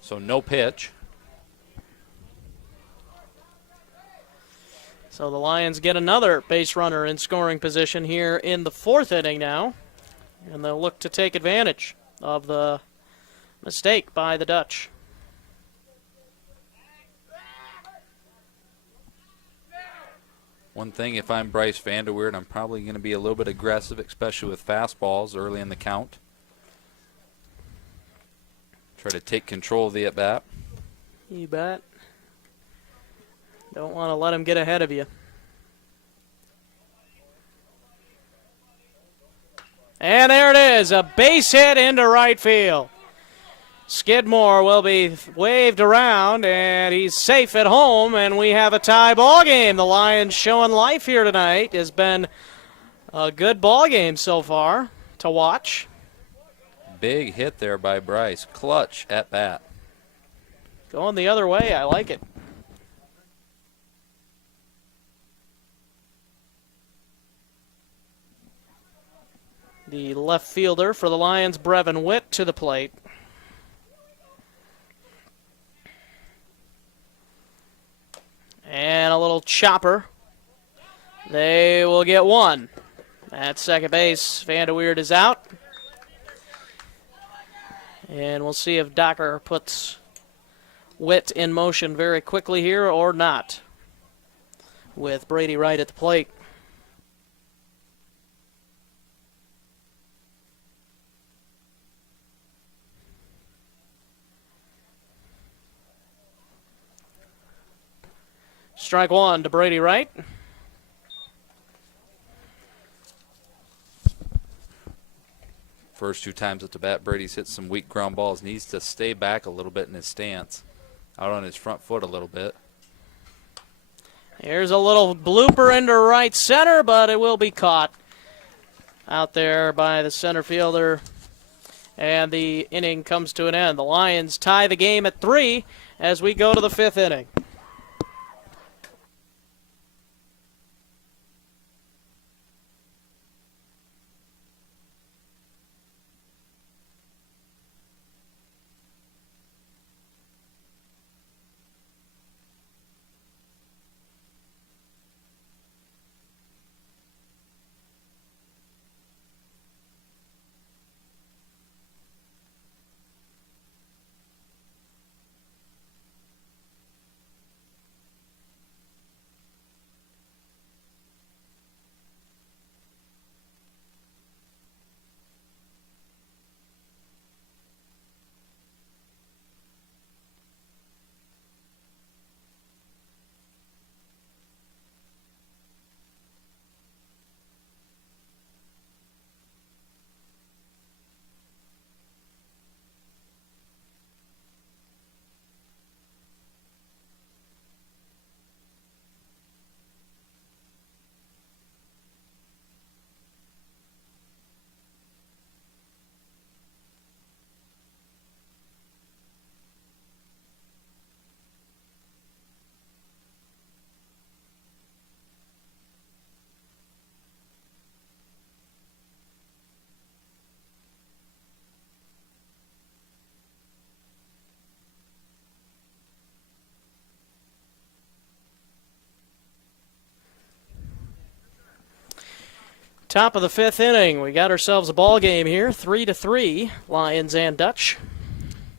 So no pitch. So the Lions get another base runner in scoring position here in the 4th inning now. And they'll look to take advantage of the mistake by the Dutch. One thing, if I'm Bryce Vanderweerd, I'm probably going to be a little bit aggressive, especially with fastballs early in the count. Try to take control of the at-bat. You bet. Don't want to let him get ahead of you. And there it is, a base hit into right field. Skidmore will be waved around, and he's safe at home, and we have a tie ball game. The Lions showing life here tonight. Has been a good ball game so far to watch. Big hit there by Bryce. Clutch at bat. Going the other way, I like it. The left fielder for the Lions, Brevin Witt, to the plate. And a little chopper. They will get one. At second base, Vanderweerd is out. And we'll see if Docker puts Witt in motion very quickly here or not, with Brady Wright at the plate. Strike 1 to Brady Wright. First 2 times at the bat, Brady's hit some weak ground balls. Needs to stay back a little bit in his stance. Out on his front foot a little bit. Here's a little blooper into right center, but it will be caught out there by the center fielder. And the inning comes to an end. The Lions tie the game at 3 as we go to the 5th inning. Top of the 5th inning. We got ourselves a ball game here, 3-3, Lions and Dutch.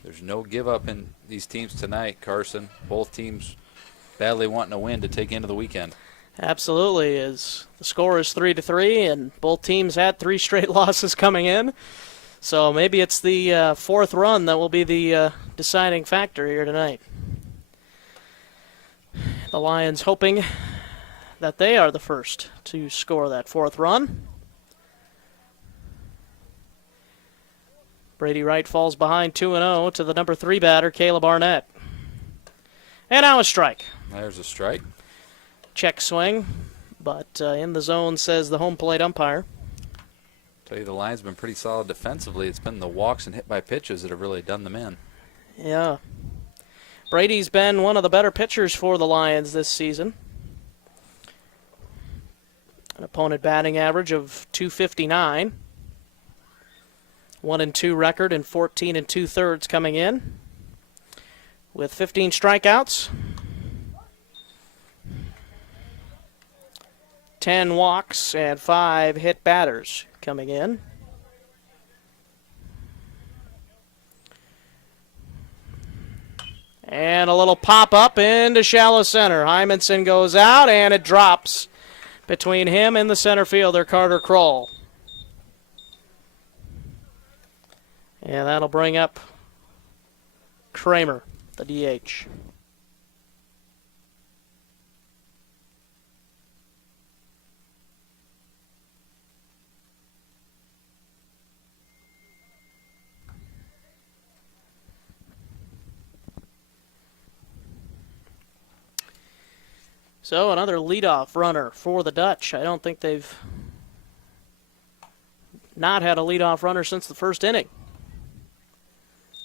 There's no give up in these teams tonight, Carson. Both teams badly wanting to win to take into the weekend. Absolutely. As the score is 3-3, and both teams had 3 straight losses coming in. So maybe it's the 4th run that will be the deciding factor here tonight. The Lions hoping that they are the first to score that 4th run. Brady Wright falls behind 2-0 to the number 3 batter, Caleb Arnett. And now a strike. There's a strike. Check swing, but in the zone, says the home plate umpire. Tell you, the Lions have been pretty solid defensively. It's been the walks and hit by pitches that have really done them in. Yeah. Brady's been one of the better pitchers for the Lions this season. An opponent batting average of .259. 1-2 record and 14 2/3 coming in. With 15 strikeouts, 10 walks, and 5 hit batters coming in. And a little pop-up into shallow center. Hymanson goes out, and it drops between him and the center fielder, Carter Kroll. And that'll bring up Kramer, the DH. So another leadoff runner for the Dutch. I don't think they've not had a leadoff runner since the first inning,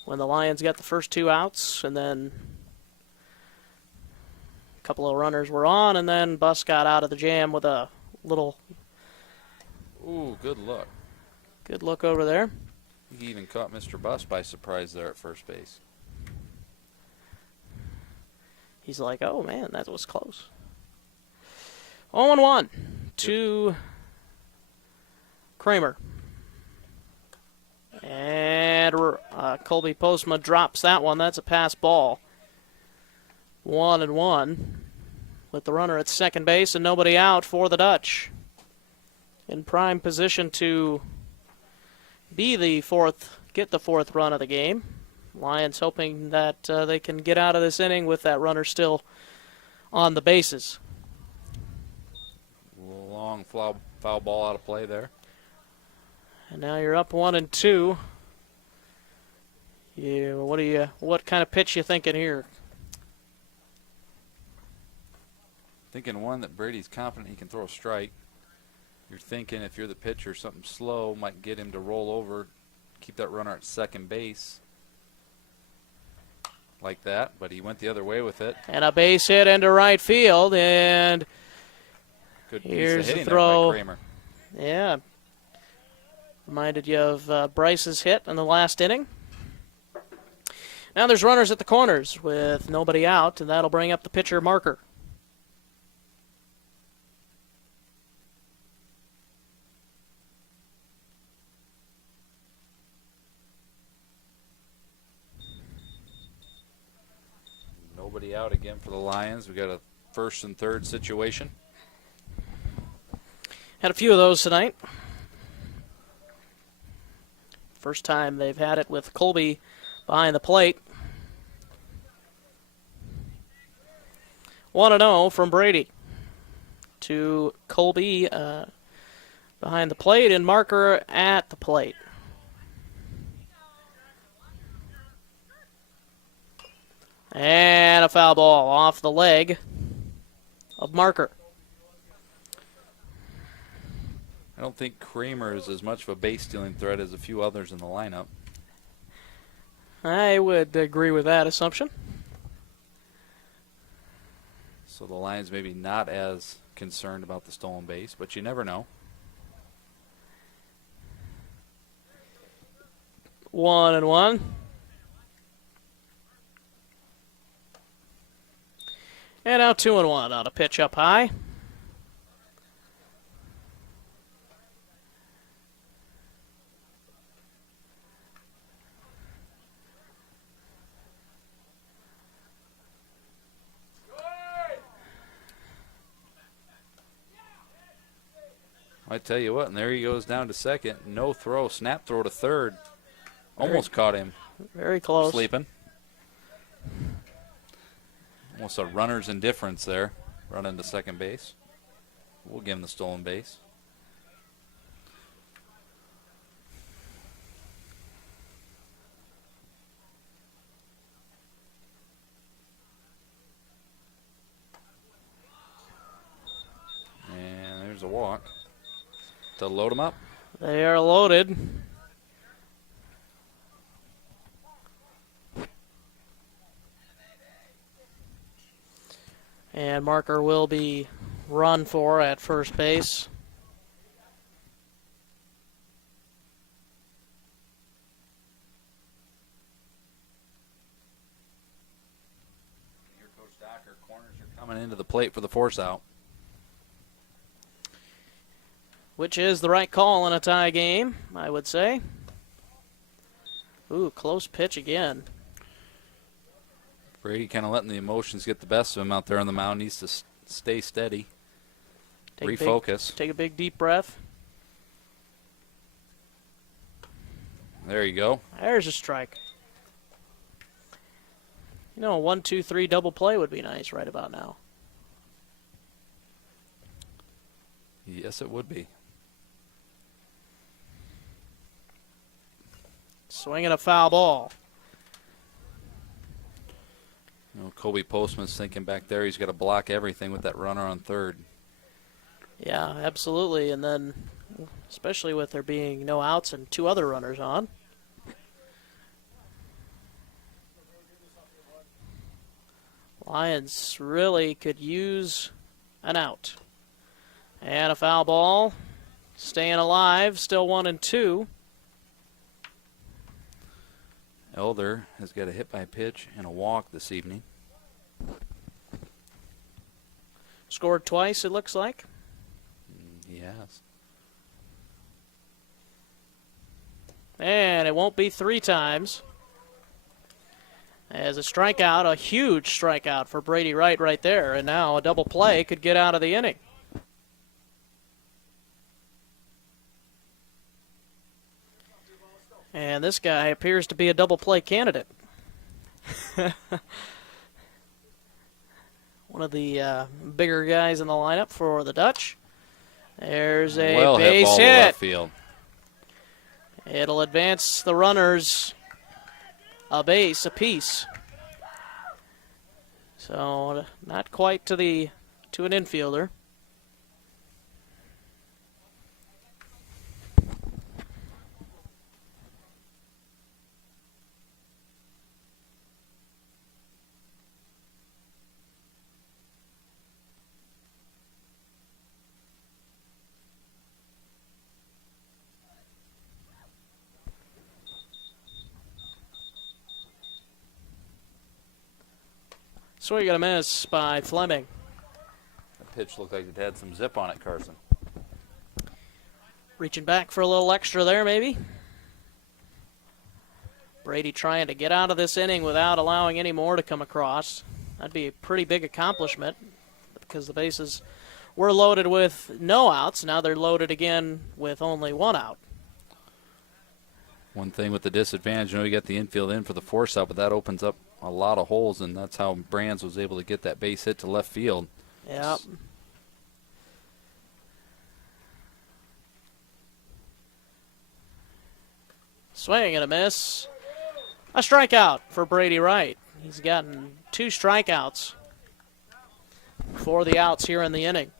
when the Lions got the first 2 outs, and then a couple of runners were on, and then Buss got out of the jam with a little... Ooh, good look. Good look over there. He even caught Mr. Buss by surprise there at first base. He's like, oh, man, that was close. 0-1 to Kramer. And Colby Postma drops that one. That's a pass ball. 1-1 with the runner at second base and nobody out for the Dutch. In prime position to be the get the fourth run of the game. Lions hoping that they can get out of this inning with that runner still on the bases. Long foul ball out of play there. And now you're up 1-2. What kind of pitch you thinking here? Thinking one that Brady's confident he can throw a strike. You're thinking if you're the pitcher, something slow might get him to roll over, keep that runner at second base. Like that, but he went the other way with it. And a base hit into right field, and good piece here's of hitting the throw. there by Kramer. Yeah. Reminded you of Bryce's hit in the last inning. Now there's runners at the corners with nobody out, and that'll bring up the pitcher Marker. Nobody out again for the Lions. We got a first and third situation. Had a few of those tonight. First time they've had it with Colby behind the plate. 1-0 from Brady to Colby behind the plate and Marker at the plate. And a foul ball off the leg of Marker. I don't think Kramer is as much of a base stealing threat as a few others in the lineup. I would agree with that assumption. So the Lions maybe not as concerned about the stolen base, but you never know. 1-1. And now 2-1 on a pitch up high. I tell you what, and there he goes down to second. No throw, snap throw to third. Almost caught him. Very close. Sleeping. Almost a runner's indifference there, running to second base. We'll give him the stolen base. And there's a walk to load him up. They are loaded. And marker will be run for at first base. Here, Coach Docker, corners are coming into the plate for the force out. Which is the right call in a tie game, I would say. Ooh, close pitch again. Brady kind of letting the emotions get the best of him out there on the mound. Needs to stay steady. Refocus. Take a big deep breath. There you go. There's a strike. You know, a 1-2-3 double play would be nice right about now. Yes, it would be. Swinging a foul ball. You know, Kobe Postman's thinking back there he's got to block everything with that runner on third. Yeah, absolutely. And then, especially with there being no outs and two other runners on. Lions really could use an out. And a foul ball. Staying alive, still 1-2. Elder has got a hit by pitch and a walk this evening. Scored twice, it looks like. Yes. And it won't be 3 times. As a strikeout, a huge strikeout for Brady right there. And now a double play could get out of the inning. And this guy appears to be a double play candidate. One of the bigger guys in the lineup for the Dutch. There's a base ball to hit. left field. It'll advance the runners a base apiece. So not quite to an infielder. Swing and a miss by Fleming. That pitch looked like it had some zip on it, Carson. Reaching back for a little extra there, maybe. Brady trying to get out of this inning without allowing any more to come across. That'd be a pretty big accomplishment because the bases were loaded with no outs. Now they're loaded again with only 1 out. One thing with the disadvantage, you get the infield in for the force out, but that opens up a lot of holes, and that's how Brands was able to get that base hit to left field. Yep. Swing and a miss. A strikeout for Brady Wright. He's gotten 2 strikeouts for the outs here in the inning.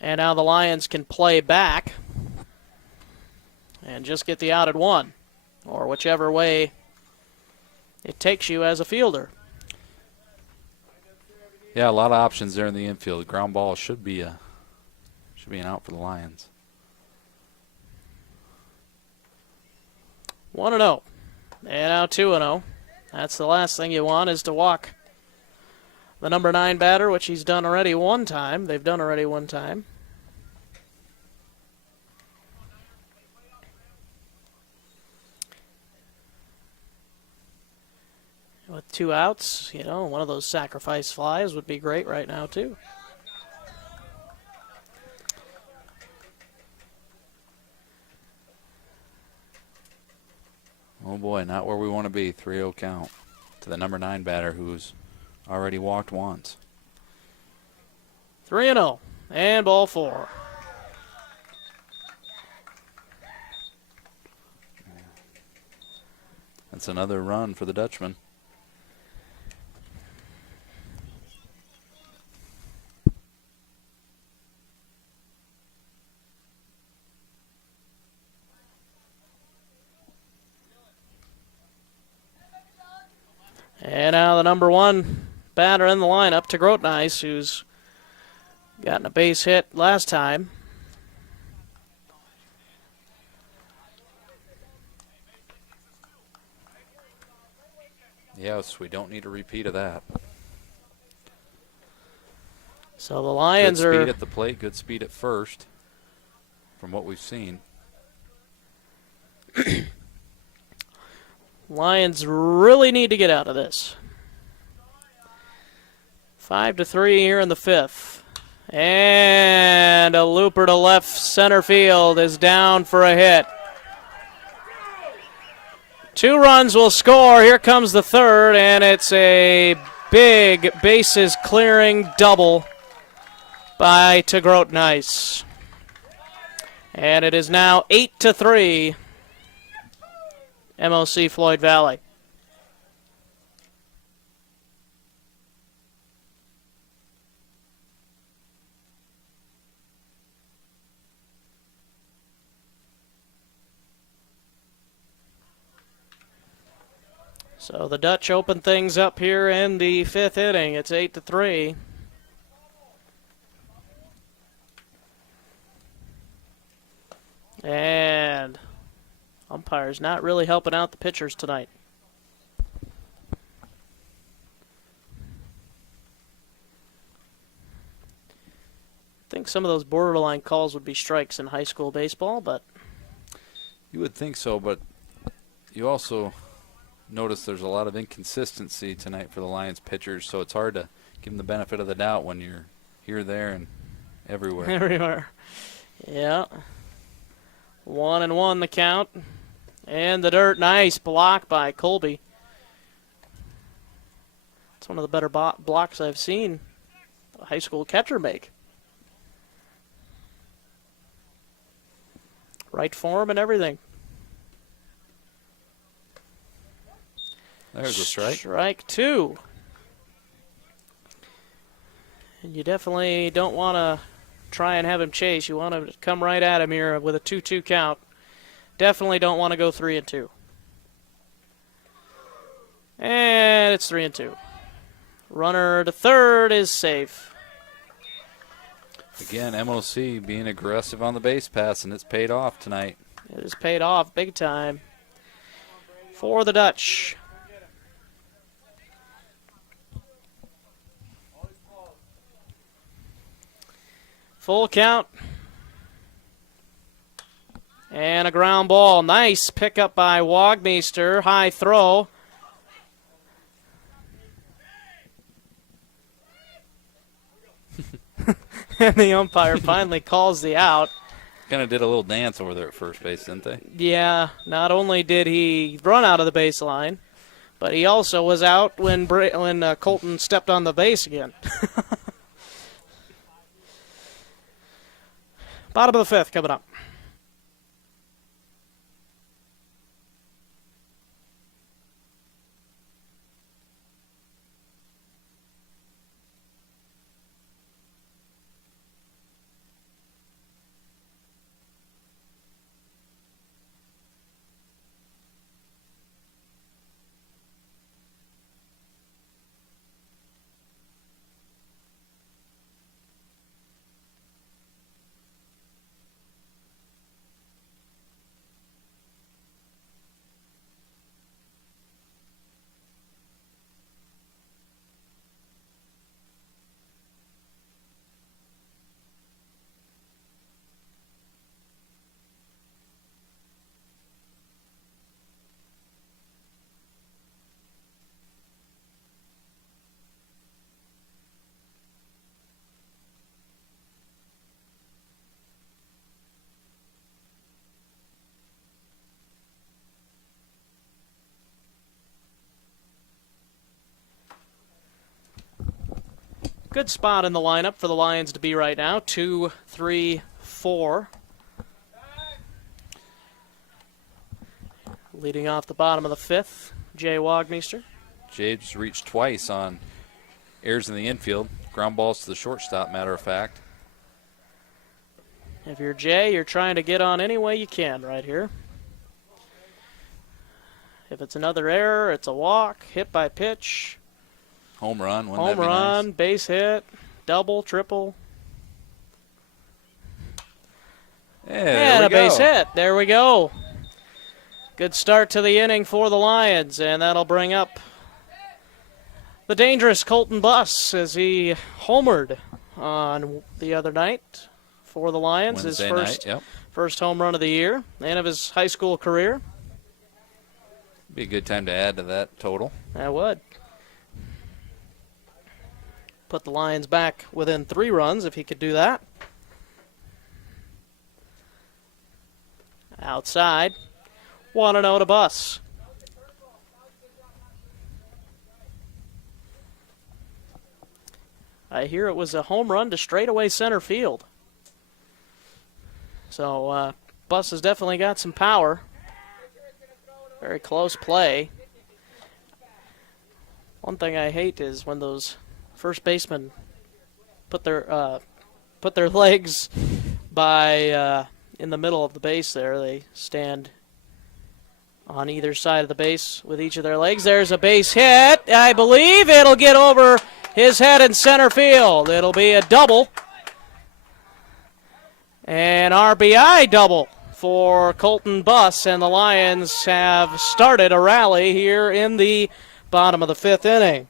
And now the Lions can play back and just get the out at 1, or whichever way it takes you as a fielder. Yeah, a lot of options there in the infield. Ground ball should be an out for the Lions. 1-0. And now 2-0. That's the last thing you want, is to walk the number 9 batter, which he's done already one time. They've done already one time. With 2 outs. You know, one of those sacrifice flies would be great right now, too. Oh boy, not where we want to be. 3-0 count to the number 9 batter who's already walked once. 3-0, and ball 4. That's another run for the Dutchman. And now the number 1 batter in the lineup to Grotnice, who's gotten a base hit last time. Yes, we don't need a repeat of that. So the Lions good speed are at the plate, good speed at first, from what we've seen. Lions really need to get out of this. 5-3 here in the 5th. And a looper to left center field is down for a hit. 2 runs will score. Here comes the 3rd, and it's a big bases clearing double by Grotnice. And it is now 8-3. MOC-Floyd Valley. So the Dutch open things up here in the 5th inning. It's 8-3. And umpires not really helping out the pitchers tonight. I think some of those borderline calls would be strikes in high school baseball, but You would think so, but you also notice there's a lot of inconsistency tonight for the Lions pitchers, so it's hard to give them the benefit of the doubt when you're here, there, and everywhere. everywhere. Yeah. 1-1 the count. And the dirt, nice block by Colby. It's one of the better blocks I've seen a high school catcher make. Right form and everything. There's a strike. Strike 2. And you definitely don't want to try and have him chase. You want to come right at him here with a 2-2 count. Definitely don't want to go 3-2. And it's 3-2. Runner to third is safe. Again, MOC being aggressive on the base pass, and it's paid off tonight. It is paid off big time for the Dutch. Full count. And a ground ball. Nice pickup by Wagmeister. High throw. And the umpire finally calls the out. Kind of did a little dance over there at first base, didn't they? Yeah, not only did he run out of the baseline, but he also was out when Colton stepped on the base again. Bottom of the 5th coming up. Good spot in the lineup for the Lions to be right now. 2, 3, 4. Leading off the bottom of the 5th, Jay Wagmeister. Jay's reached twice on errors in the infield. Ground balls to the shortstop, matter of fact. If you're Jay, you're trying to get on any way you can right here. If it's another error, it's a walk, hit by pitch. Home run, wouldn't that Home be run, nice? base hit, double, triple. Yeah, there we a go. base hit. There we go. Good start to the inning for the Lions, and that'll bring up the dangerous Colton Buss as he homered on the other night for the Lions. Wednesday His first, night, yep. first home run of the year and of his high school career. Be a good time to add to that total. I would. Put the Lions back within 3 runs if he could do that. Outside. 1-0 to Buss. I hear it was a home run to straightaway center field. So Buss has definitely got some power. Very close play. One thing I hate is when those first basemen put their legs by in the middle of the base there. They stand on either side of the base with each of their legs. There's a base hit. I believe it'll get over his head in center field. It'll be a double. An RBI double for Colton Buss, and the Lions have started a rally here in the bottom of the 5th inning.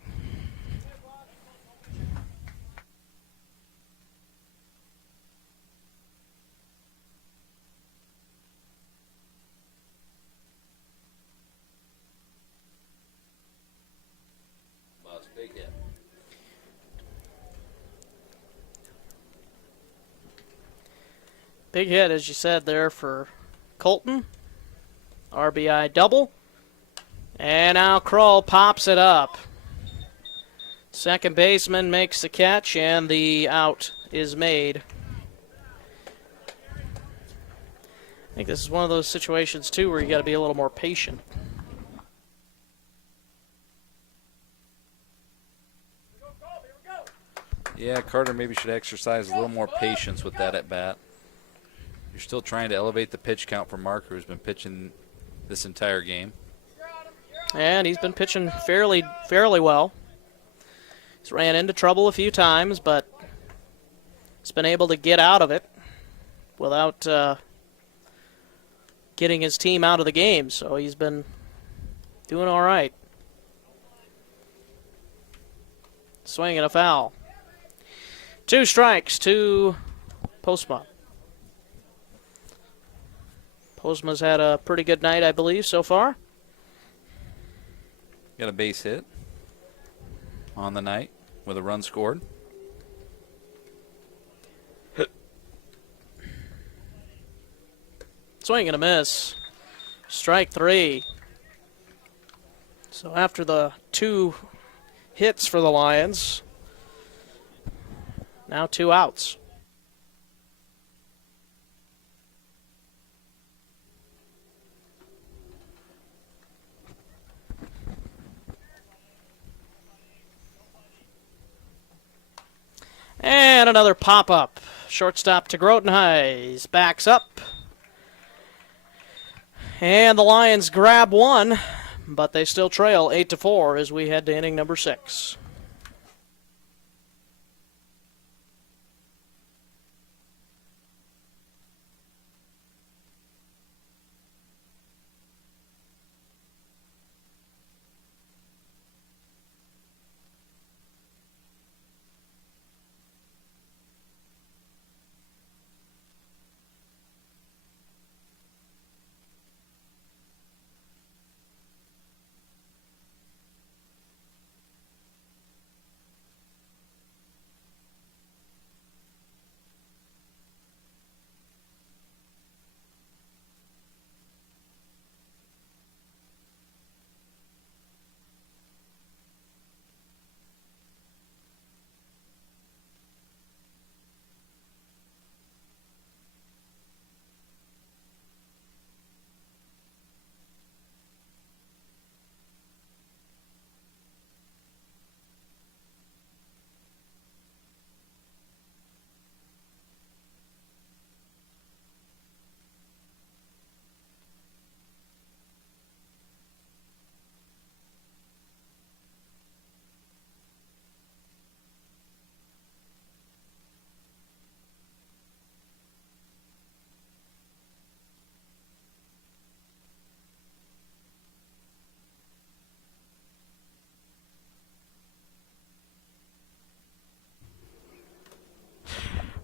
Big hit. Big hit, as you said there, for Colton. RBI double. And now Kroll pops it up. Second baseman makes the catch, and the out is made. I think this is one of those situations, too, where you got to be a little more patient. Yeah, Carter maybe should exercise a little more patience with that at bat. You're still trying to elevate the pitch count for Marker, who's been pitching this entire game. And he's been pitching fairly well. He's ran into trouble a few times, but he's been able to get out of it without getting his team out of the game. So he's been doing all right. Swing and a foul. 2 strikes to Postma. Postma's had a pretty good night, I believe, so far. Got a base hit on the night with a run scored. Swing and a miss. Strike 3. So after the 2 hits for the Lions, now 2 outs. And another pop-up. Shortstop to Grotenheis. Backs up. And the Lions grab 1, but they still trail 8-4 as we head to inning number 6.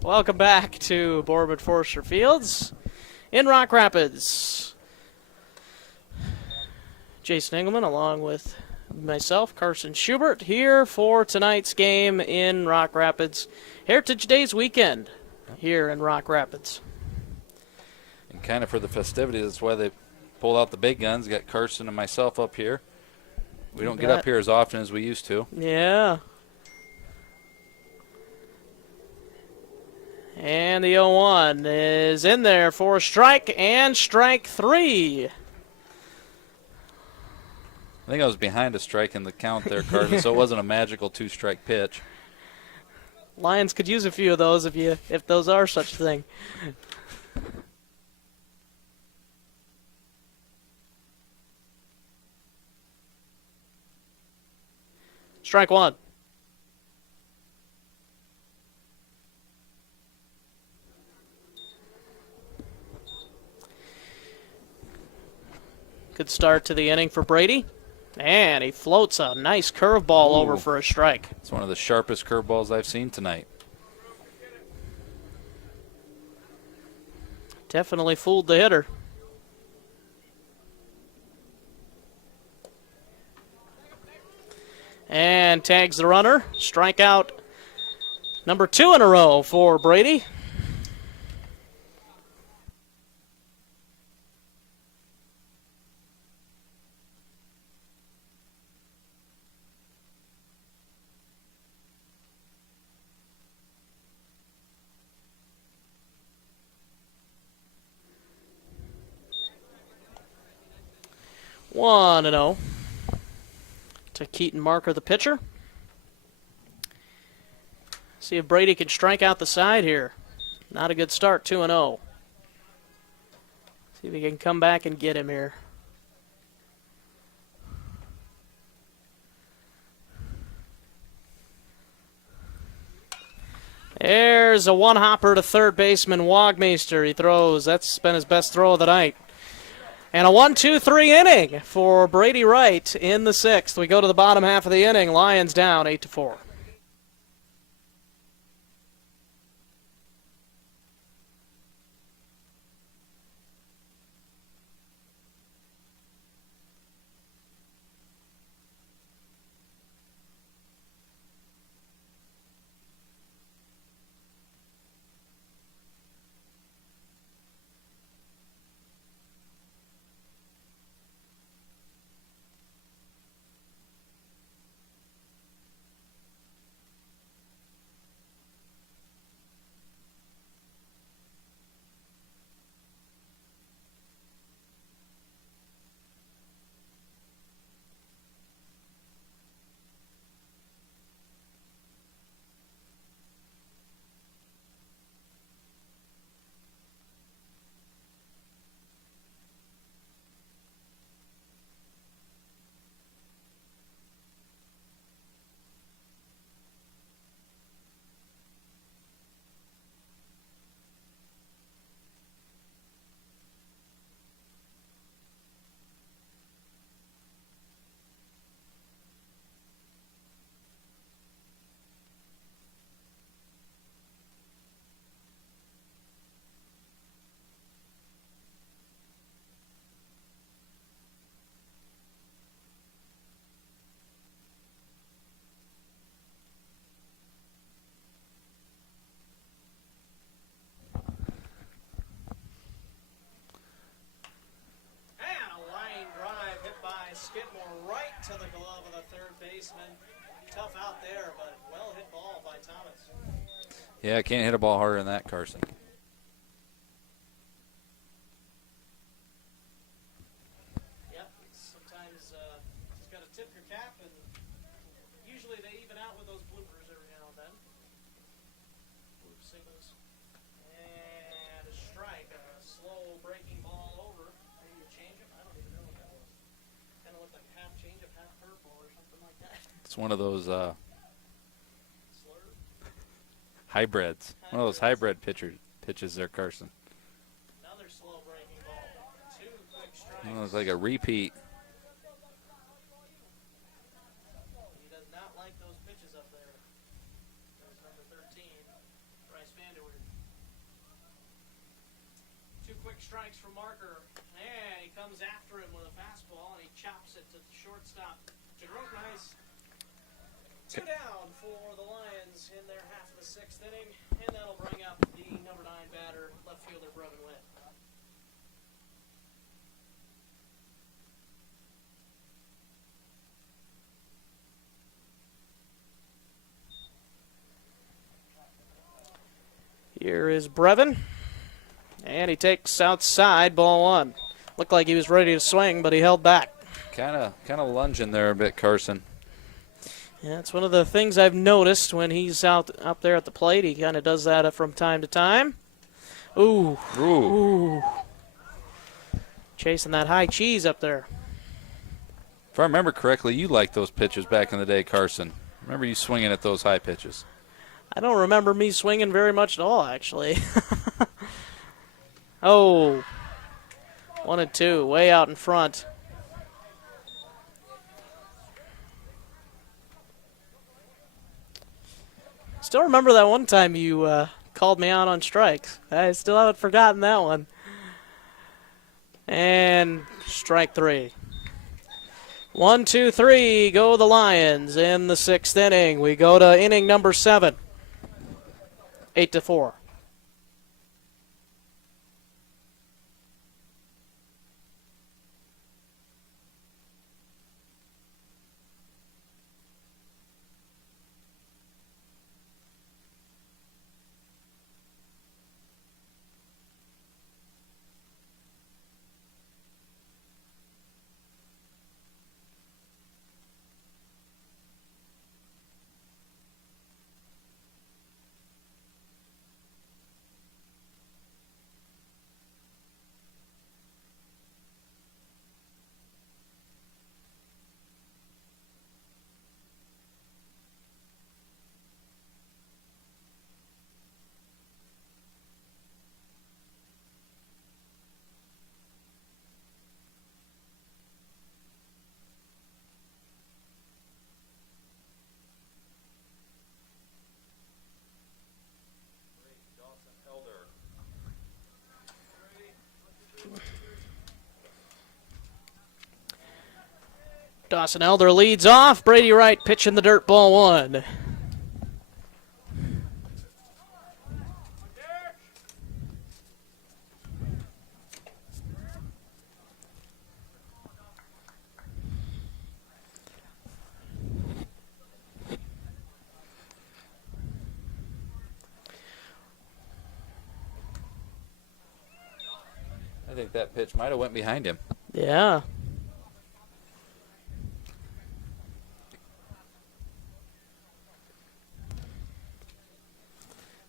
Welcome back to Boardman Forster Fields in Rock Rapids. Jason Engelman along with myself, Carson Schubert, here for tonight's game in Rock Rapids. Heritage Days weekend here in Rock Rapids. And kind of for the festivities, that's why they pulled out the big guns. Got Carson and myself up here. We don't get up here as often as we used to. Yeah. And the 0-1 is in there for a strike and strike 3. I think I was behind a strike in the count there, Carson, so it wasn't a magical 2-strike pitch. Lions could use a few of those if those are such a thing. Strike 1. Good start to the inning for Brady. And he floats a nice curveball over for a strike. It's one of the sharpest curveballs I've seen tonight. Definitely fooled the hitter. And tags the runner. Strikeout number 2 in a row for Brady. One and 0 to Keaton Marker, the pitcher. See if Brady can strike out the side here. Not a good start, 2 and 0. See if he can come back and get him here. There's a one-hopper to third baseman Wagmeister. He throws. That's been his best throw of the night. And a 1-2-3 inning for Brady Wright in the 6th. We go to the bottom half of the inning. Lions down 8-4. To the glove of the third baseman. Tough out there, but well hit ball by Thomas. Yeah, I can't hit a ball harder than that, Carson. Yep, sometimes just got to tip your cap, and usually they even out with those bloopers every now and then. Bloop signals. And a strike, a slow breaking ball over. Maybe a changeup. I don't even know what that was. Kind of looked like half changeup, half curveball or something like that. It's one of those hybrids. One of those hybrid pitches there, Carson. Another slow breaking ball. 2 quick strikes. It looks like a repeat. He does not like those pitches up there. There's number 13, Bryce Vanderweerd. strikes from Marker. And he comes after him with a fastball, and he chops it to the shortstop. Nice. 2 down for the Lions in their half of the 6th inning, and that'll bring up the number 9 batter, left fielder Brevin Witt. Here is Brevin, and he takes outside, ball 1. Looked like he was ready to swing, but he held back. Kind of lunging there a bit, Carson. Yeah, it's one of the things I've noticed when he's up there at the plate. He kind of does that from time to time. Ooh. Ooh. Chasing that high cheese up there. If I remember correctly, you liked those pitches back in the day, Carson. Remember you swinging at those high pitches. I don't remember me swinging very much at all, actually. Oh. 1 and 2, way out in front. Still remember that one time you called me out on strikes. I still haven't forgotten that one. And strike 3. 1, 2, 3, go the Lions in the 6th inning. We go to inning number 7. 8-4. Dawson Elder leads off. Brady Wright pitching the dirt, ball 1. I think that pitch might have went behind him. Yeah.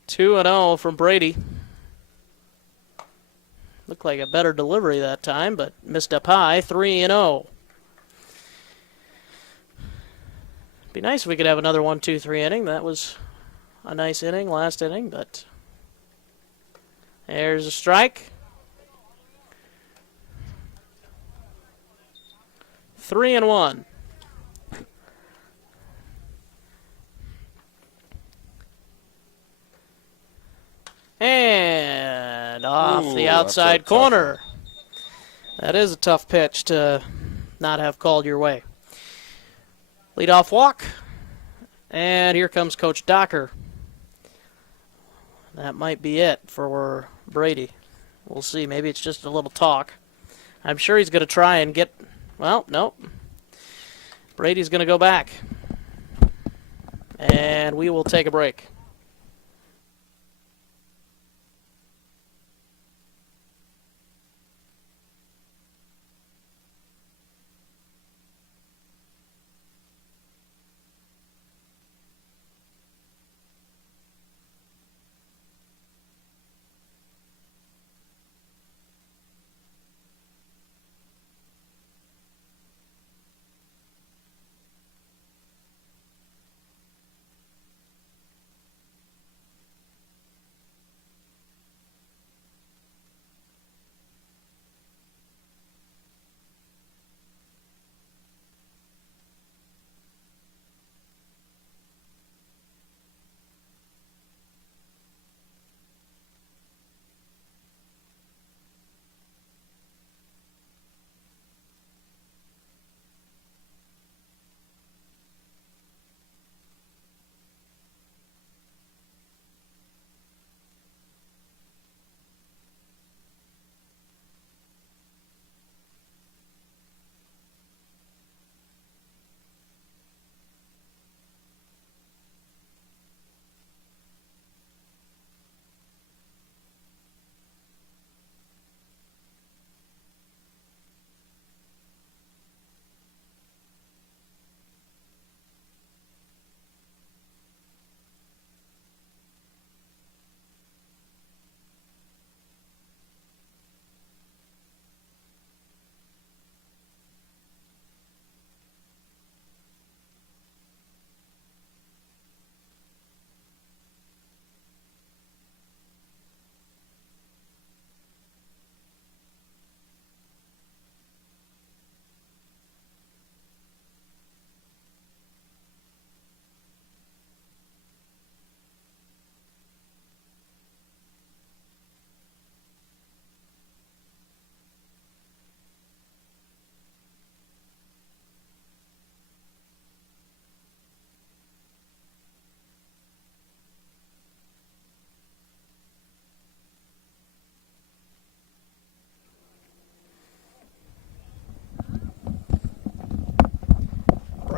Two and 0 from Brady. Looked like a better delivery that time, but missed up high. 3 and 0. Be nice if we could have another 1-2-3 inning. That was a nice inning, last inning, but there's a strike. 3 and 1. And off the outside corner. That is a tough pitch to not have called your way. Leadoff walk. And here comes Coach Docker. That might be it for Brady. We'll see. Maybe it's just a little talk. I'm sure he's going to try and get... Well, nope. Brady's going to go back. And we will take a break.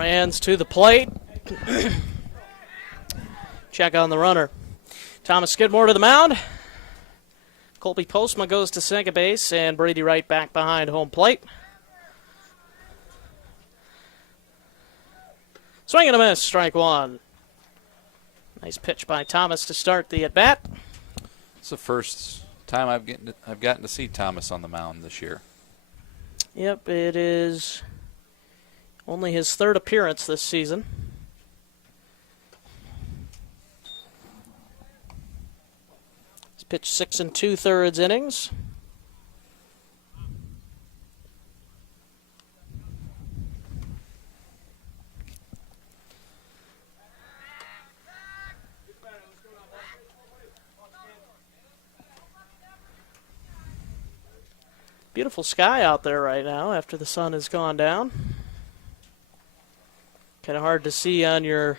Franz to the plate. Check on the runner. Thomas Skidmore to the mound. Colby Postma goes to second base, and Brady Wright back behind home plate. Swing and a miss, strike one. Nice pitch by Thomas to start the at-bat. It's the first time I've gotten to see Thomas on the mound this year. Yep, it is only his third appearance this season. He's pitched 6 2/3 innings. Beautiful sky out there right now after the sun has gone down. Kind of hard to see on your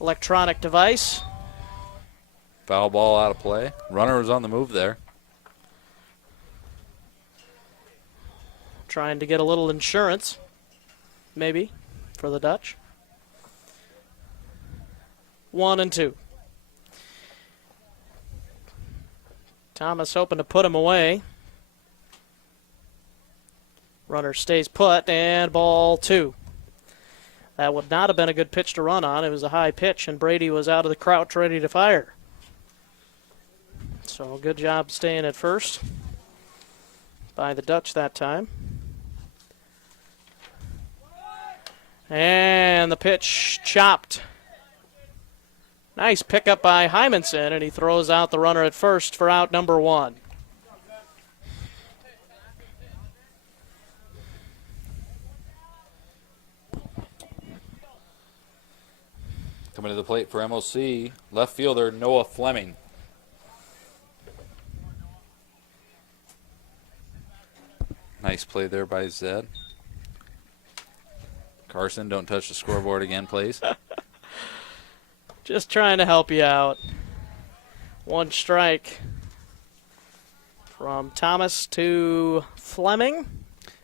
electronic device. Foul ball out of play. Runner was on the move there. Trying to get a little insurance, maybe, for the Dutch. 1-2. Thomas hoping to put him away. Runner stays put, and ball 2. That would not have been a good pitch to run on. It was a high pitch, and Brady was out of the crouch ready to fire. So good job staying at first by the Dutch that time. And the pitch chopped. Nice pickup by Hymanson, and he throws out the runner at first for out number 1. Coming to the plate for MOC, left fielder Noah Fleming. Nice play there by Zed. Carson, don't touch the scoreboard again, please. Just trying to help you out. 1 strike from Thomas to Fleming.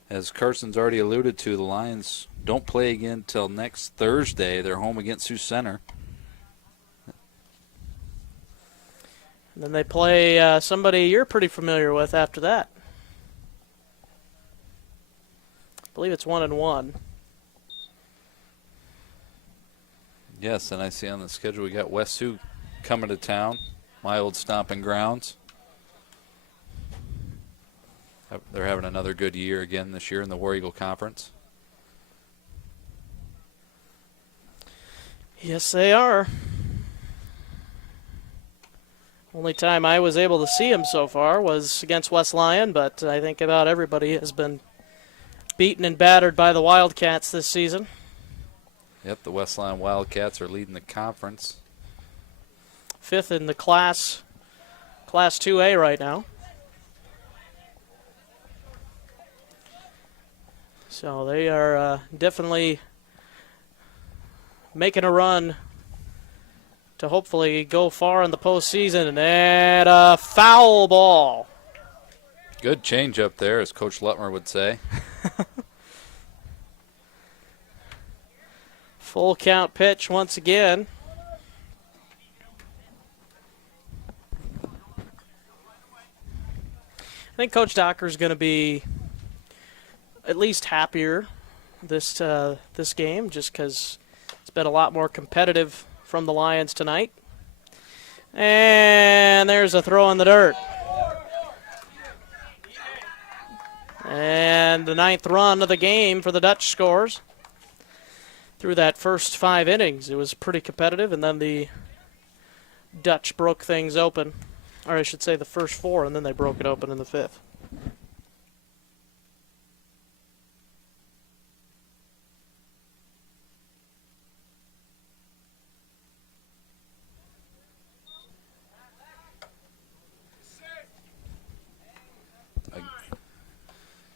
As Carson's already alluded to, the Lions don't play again until next Thursday. They're home against Sioux Center. And then they play somebody you're pretty familiar with after that. I believe it's 1-1. Yes, and I see on the schedule we got West Sioux coming to town, my old stomping grounds. They're having another good year again this year in the War Eagle Conference. Yes, they are. Only time I was able to see him so far was against West Lyon, but I think about everybody has been beaten and battered by the Wildcats this season. Yep, the West Lyon Wildcats are leading the conference. 5th in the Class 2A right now. So they are definitely making a run to hopefully go far in the postseason. And a foul ball. Good change up there, as Coach Lutmer would say. Full count pitch once again. I think Coach Docker's going to be at least happier this game, just because it's been a lot more competitive from the Lions tonight. And there's a throw in the dirt. And the 9th run of the game for the Dutch scores. Through that first 5 innings, it was pretty competitive, and then the Dutch broke things open. Or I should say the first 4, and then they broke it open in the 5th.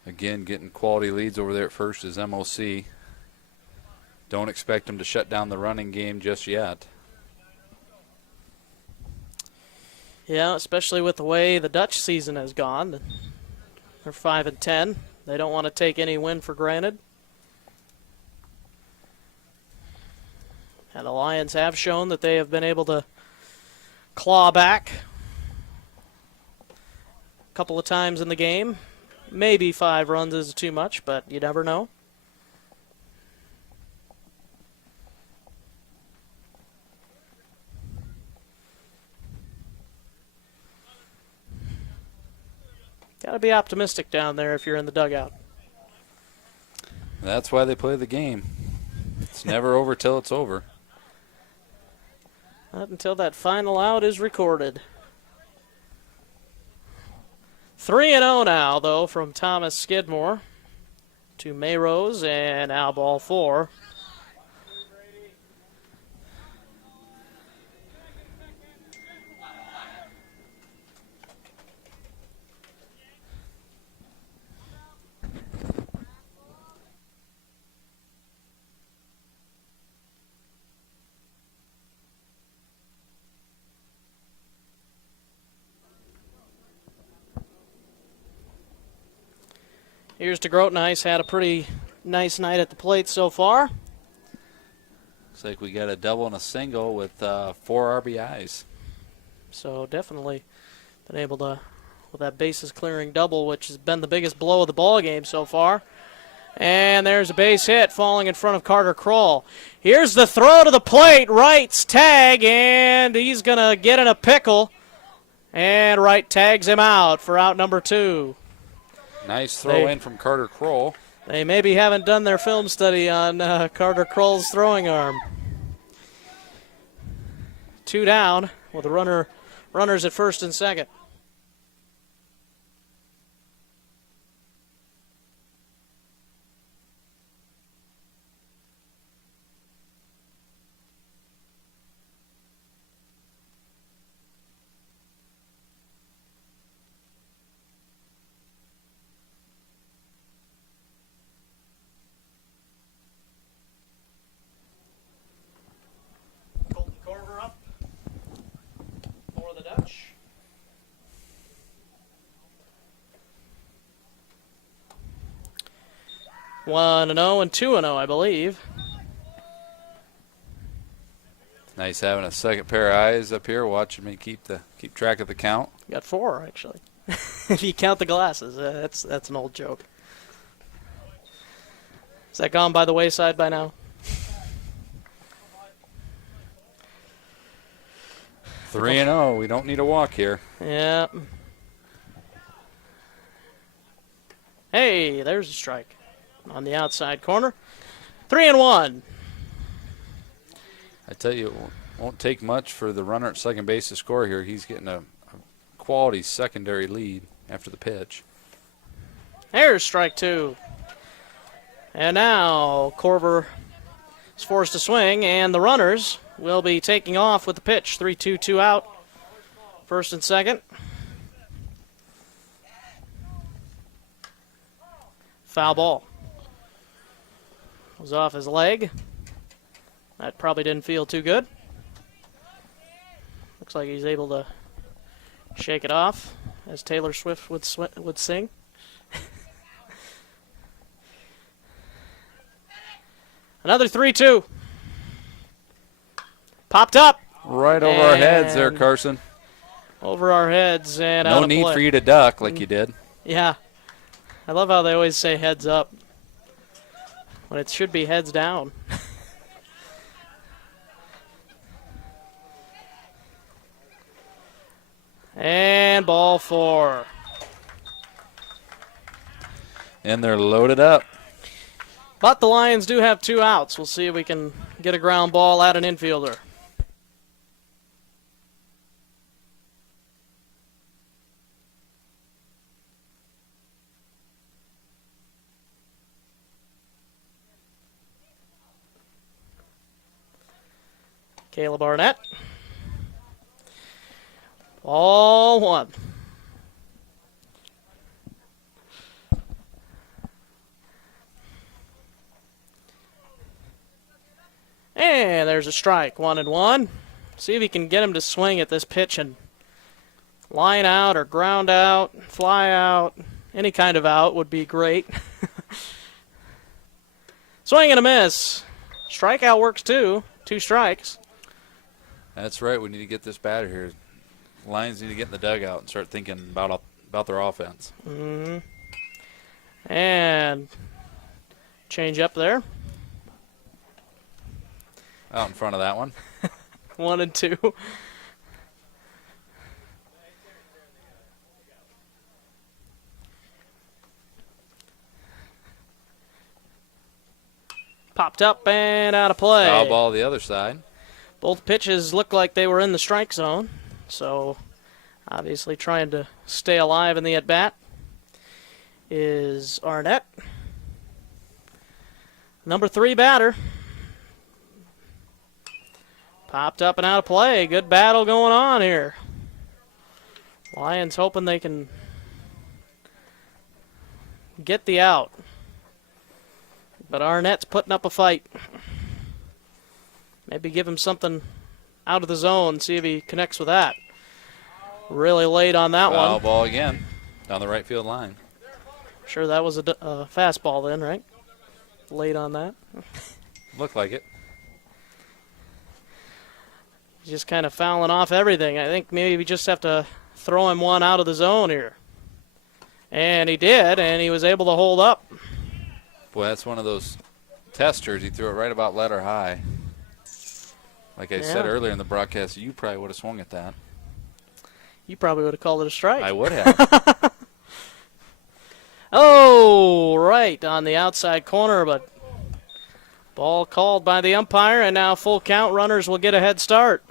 Again, getting quality leads over there at first is MOC. Don't expect them to shut down the running game just yet. Yeah, especially with the way the Dutch season has gone. They're 5-10. They don't want to take any win for granted. And the Lions have shown that they have been able to claw back a couple of times in the game. Maybe 5 runs is too much, but you never know. Got to be optimistic down there if you're in the dugout. That's why they play the game. It's never over till it's over. Not until that final out is recorded. 3-0 now, though, from Thomas Skidmore to Mayrose, and now ball 4. Here's to Grotenice. Had a pretty nice night at the plate so far. Looks like we got a double and a single with 4 RBIs. So definitely been able to, with that bases clearing double, which has been the biggest blow of the ball game so far. And there's a base hit falling in front of Carter Kroll. Here's the throw to the plate. Wright's tag, and he's going to get in a pickle. And Wright tags him out for out number 2. Nice throw in from Carter Kroll. They maybe haven't done their film study on Carter Kroll's throwing arm. 2 down with a runners at first and second. Dutch. 1-0 and 2-0, I believe. Nice having a second pair of eyes up here watching me keep track of the count. Got 4 actually. If you count the glasses, that's an old joke. Is that gone by the wayside by now? 3-0. We don't need a walk here. Yeah. Hey, there's a strike on the outside corner. 3-1. I tell you, it won't take much for the runner at second base to score here. He's getting a quality secondary lead after the pitch. There's strike 2. And now Corver is forced to swing, and the runners will be taking off with the pitch. 3-2, 2 out. First and second. Foul ball. Was off his leg. That probably didn't feel too good. Looks like he's able to shake it off, as Taylor Swift would sing. Another 3-2. Popped up. Right over our heads there, Carson. Over our heads and no out of need play. for you to duck like you did. Yeah. I love how they always say heads up, when it should be heads down. And ball 4. And they're loaded up. But the Lions do have 2 outs. We'll see if we can get a ground ball at an infielder. Caleb Barnett. Ball 1. And there's a strike, 1-1. See if he can get him to swing at this pitch and line out or ground out, fly out. Any kind of out would be great. Swing and a miss. Strikeout works too. 2 strikes. That's right. We need to get this batter here. Lions need to get in the dugout and start thinking about their offense. Mm-hmm. And change up there. Out in front of that one. 1 and 2. Popped up and out of play. Foul ball the other side. Both pitches looked like they were in the strike zone, so obviously trying to stay alive in the at-bat is Arnett. Number 3 batter. Popped up and out of play. Good battle going on here. Lions hoping they can get the out. But Arnett's putting up a fight. Maybe give him something out of the zone, see if he connects with that. Really late on that one. Foul ball again down the right field line. Sure that was a fastball then, right? Late on that. Looked like it. Just kind of fouling off everything. I think maybe we just have to throw him one out of the zone here. And he did, and he was able to hold up. Boy, that's one of those testers. He threw it right about letter high. Like I said earlier in the broadcast, you probably would have swung at that. You probably would have called it a strike. I would have. Oh, right on the outside corner, but ball called by the umpire, and now full count. Runners will get a head start.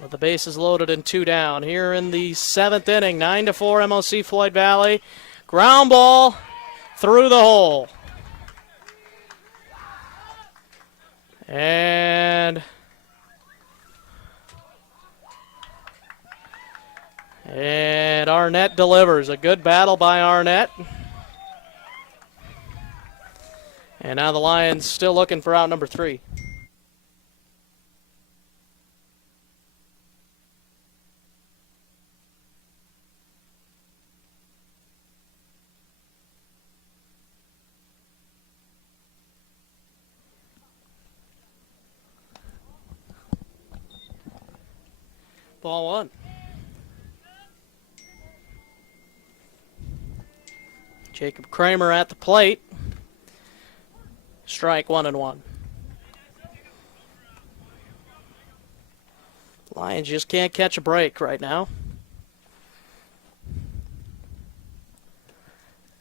With the bases loaded and 2 down. Here in the 7th inning, 9-4 MOC-Floyd Valley. Ground ball through the hole. And Arnett delivers. A good battle by Arnett. And now the Lions still looking for out number 3. Ball 1. Jacob Kramer at the plate. Strike 1 and 1. Lions just can't catch a break right now.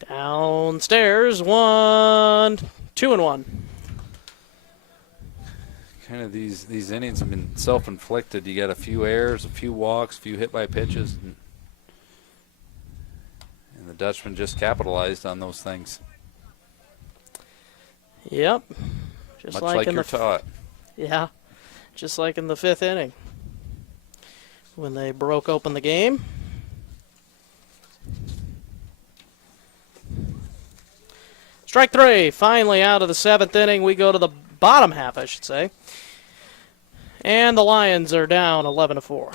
Downstairs, 1, 2 and 1. Kind of these innings have been self-inflicted. You got a few errors, a few walks, a few hit by pitches, and the Dutchman just capitalized on those things. Yep. Just Much like you're taught. Yeah. Just like in the 5th inning when they broke open the game. Strike 3. Finally out of the 7th inning. We go to the bottom half, I should say. And the Lions are down 11-4.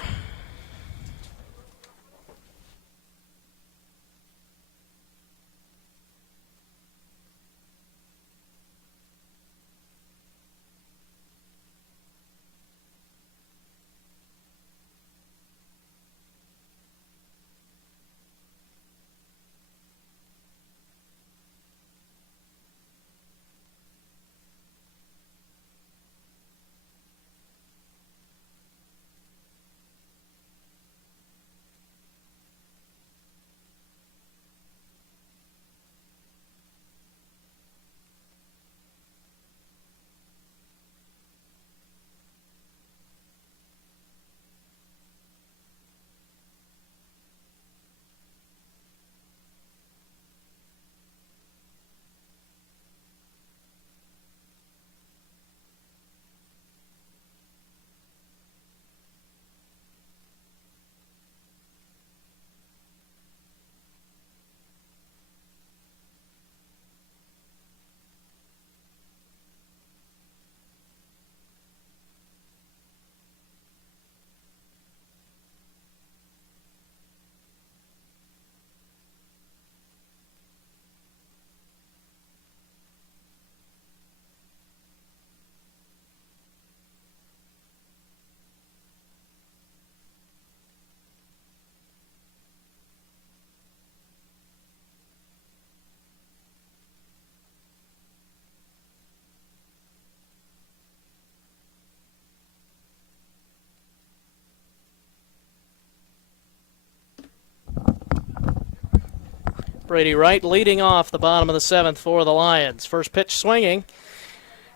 Brady Wright leading off the bottom of the 7th for the Lions. First pitch swinging,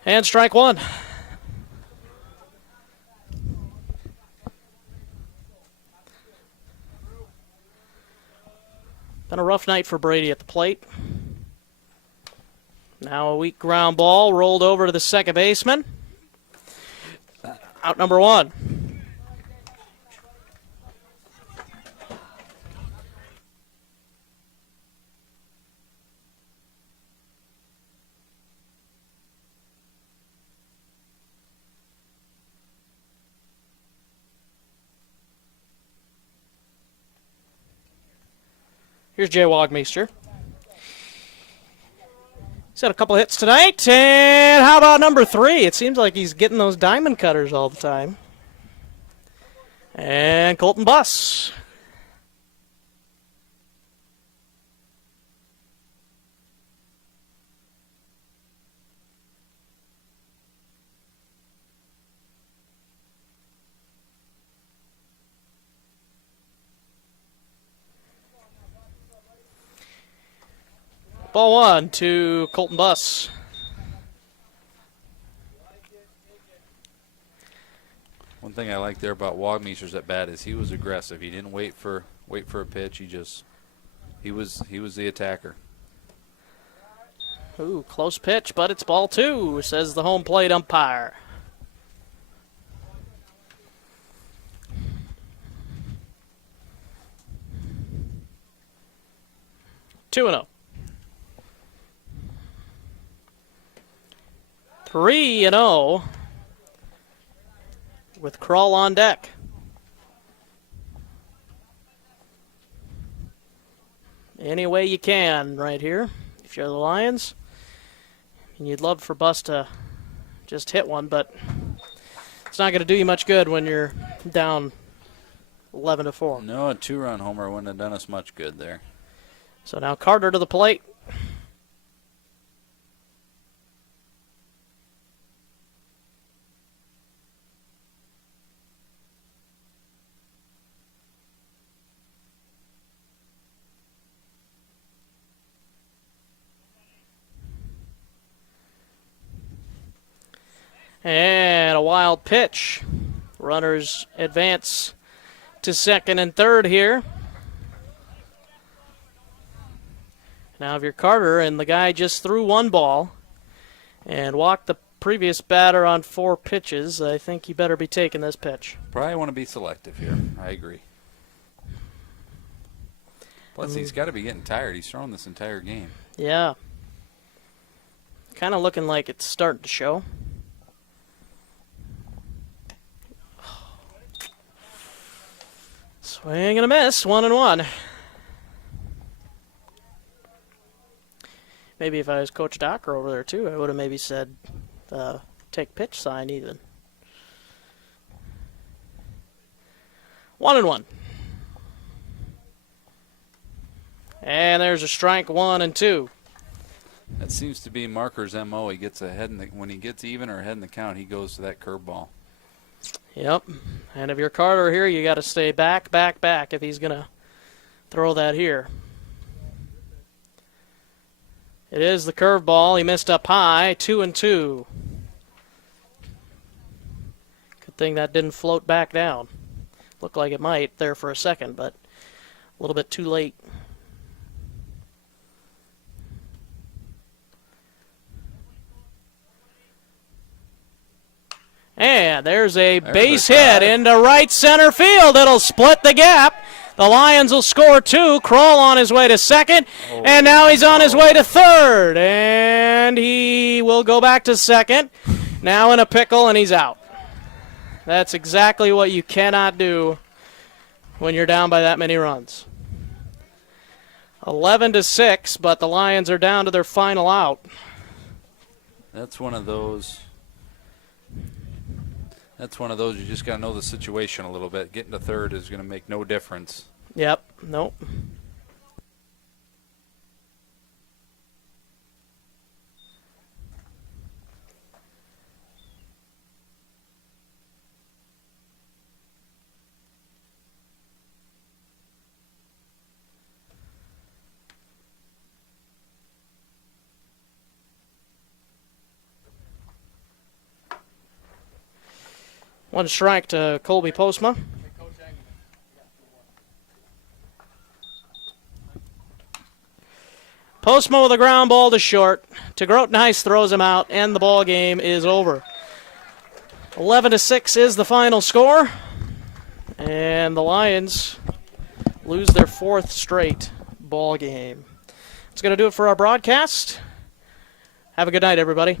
and strike one. Been a rough night for Brady at the plate. Now a weak ground ball rolled over to the second baseman. Out number one. Here's Jay Wagmeister. He's had a couple hits tonight, and how about number 3? It seems like he's getting those diamond cutters all the time. And Colton Buss. Ball 1 to Colton Buss. One thing I like there about Wagmeister's at bat is he was aggressive. He didn't wait for a pitch. He was the attacker. Ooh, close pitch, but it's ball 2, says the home plate umpire. Two and 0. 3-0 with Kroll on deck. Any way you can right here if you're the Lions. And you'd love for Buss to just hit one, but it's not going to do you much good when you're down 11-4. No, a 2-run homer wouldn't have done us much good there. So now Carter to the plate. And a wild pitch. Runners advance to second and third here. Now if you're Carter and the guy just threw one ball and walked the previous batter on 4 pitches, I think you better be taking this pitch. Probably want to be selective here. I agree. Plus, he's got to be getting tired. He's thrown this entire game. Yeah. Kind of looking like it's starting to show. Swing and a miss, 1-1. Maybe if I was Coach Docker over there too, I would have maybe said take pitch sign even. 1-1. And there's a strike 1 and 2. That seems to be Marker's MO. He gets ahead when he gets even or ahead in the count, he goes to that curveball. Yep. And if you're Carter here, you got to stay back if he's going to throw that here. It is the curveball. He missed up high, 2-2. Good thing that didn't float back down. Looked like it might there for a second, but a little bit too late. And there's a base hit into right center field. It'll split the gap. The Lions will score 2. Kroll on his way to second. And now he's on his way to third. And he will go back to second. Now in a pickle, and he's out. That's exactly what you cannot do when you're down by that many runs. 11-6, but the Lions are down to their final out. That's one of those you just got to know the situation a little bit. Getting to third is going to make no difference. Yep, nope. 1 strike to Colby Postma. Postma with a ground ball to short. To Grotenheis throws him out, and the ball game is over. 11-6 is the final score, and the Lions lose their 4th straight ball game. That's going to do it for our broadcast. Have a good night, everybody.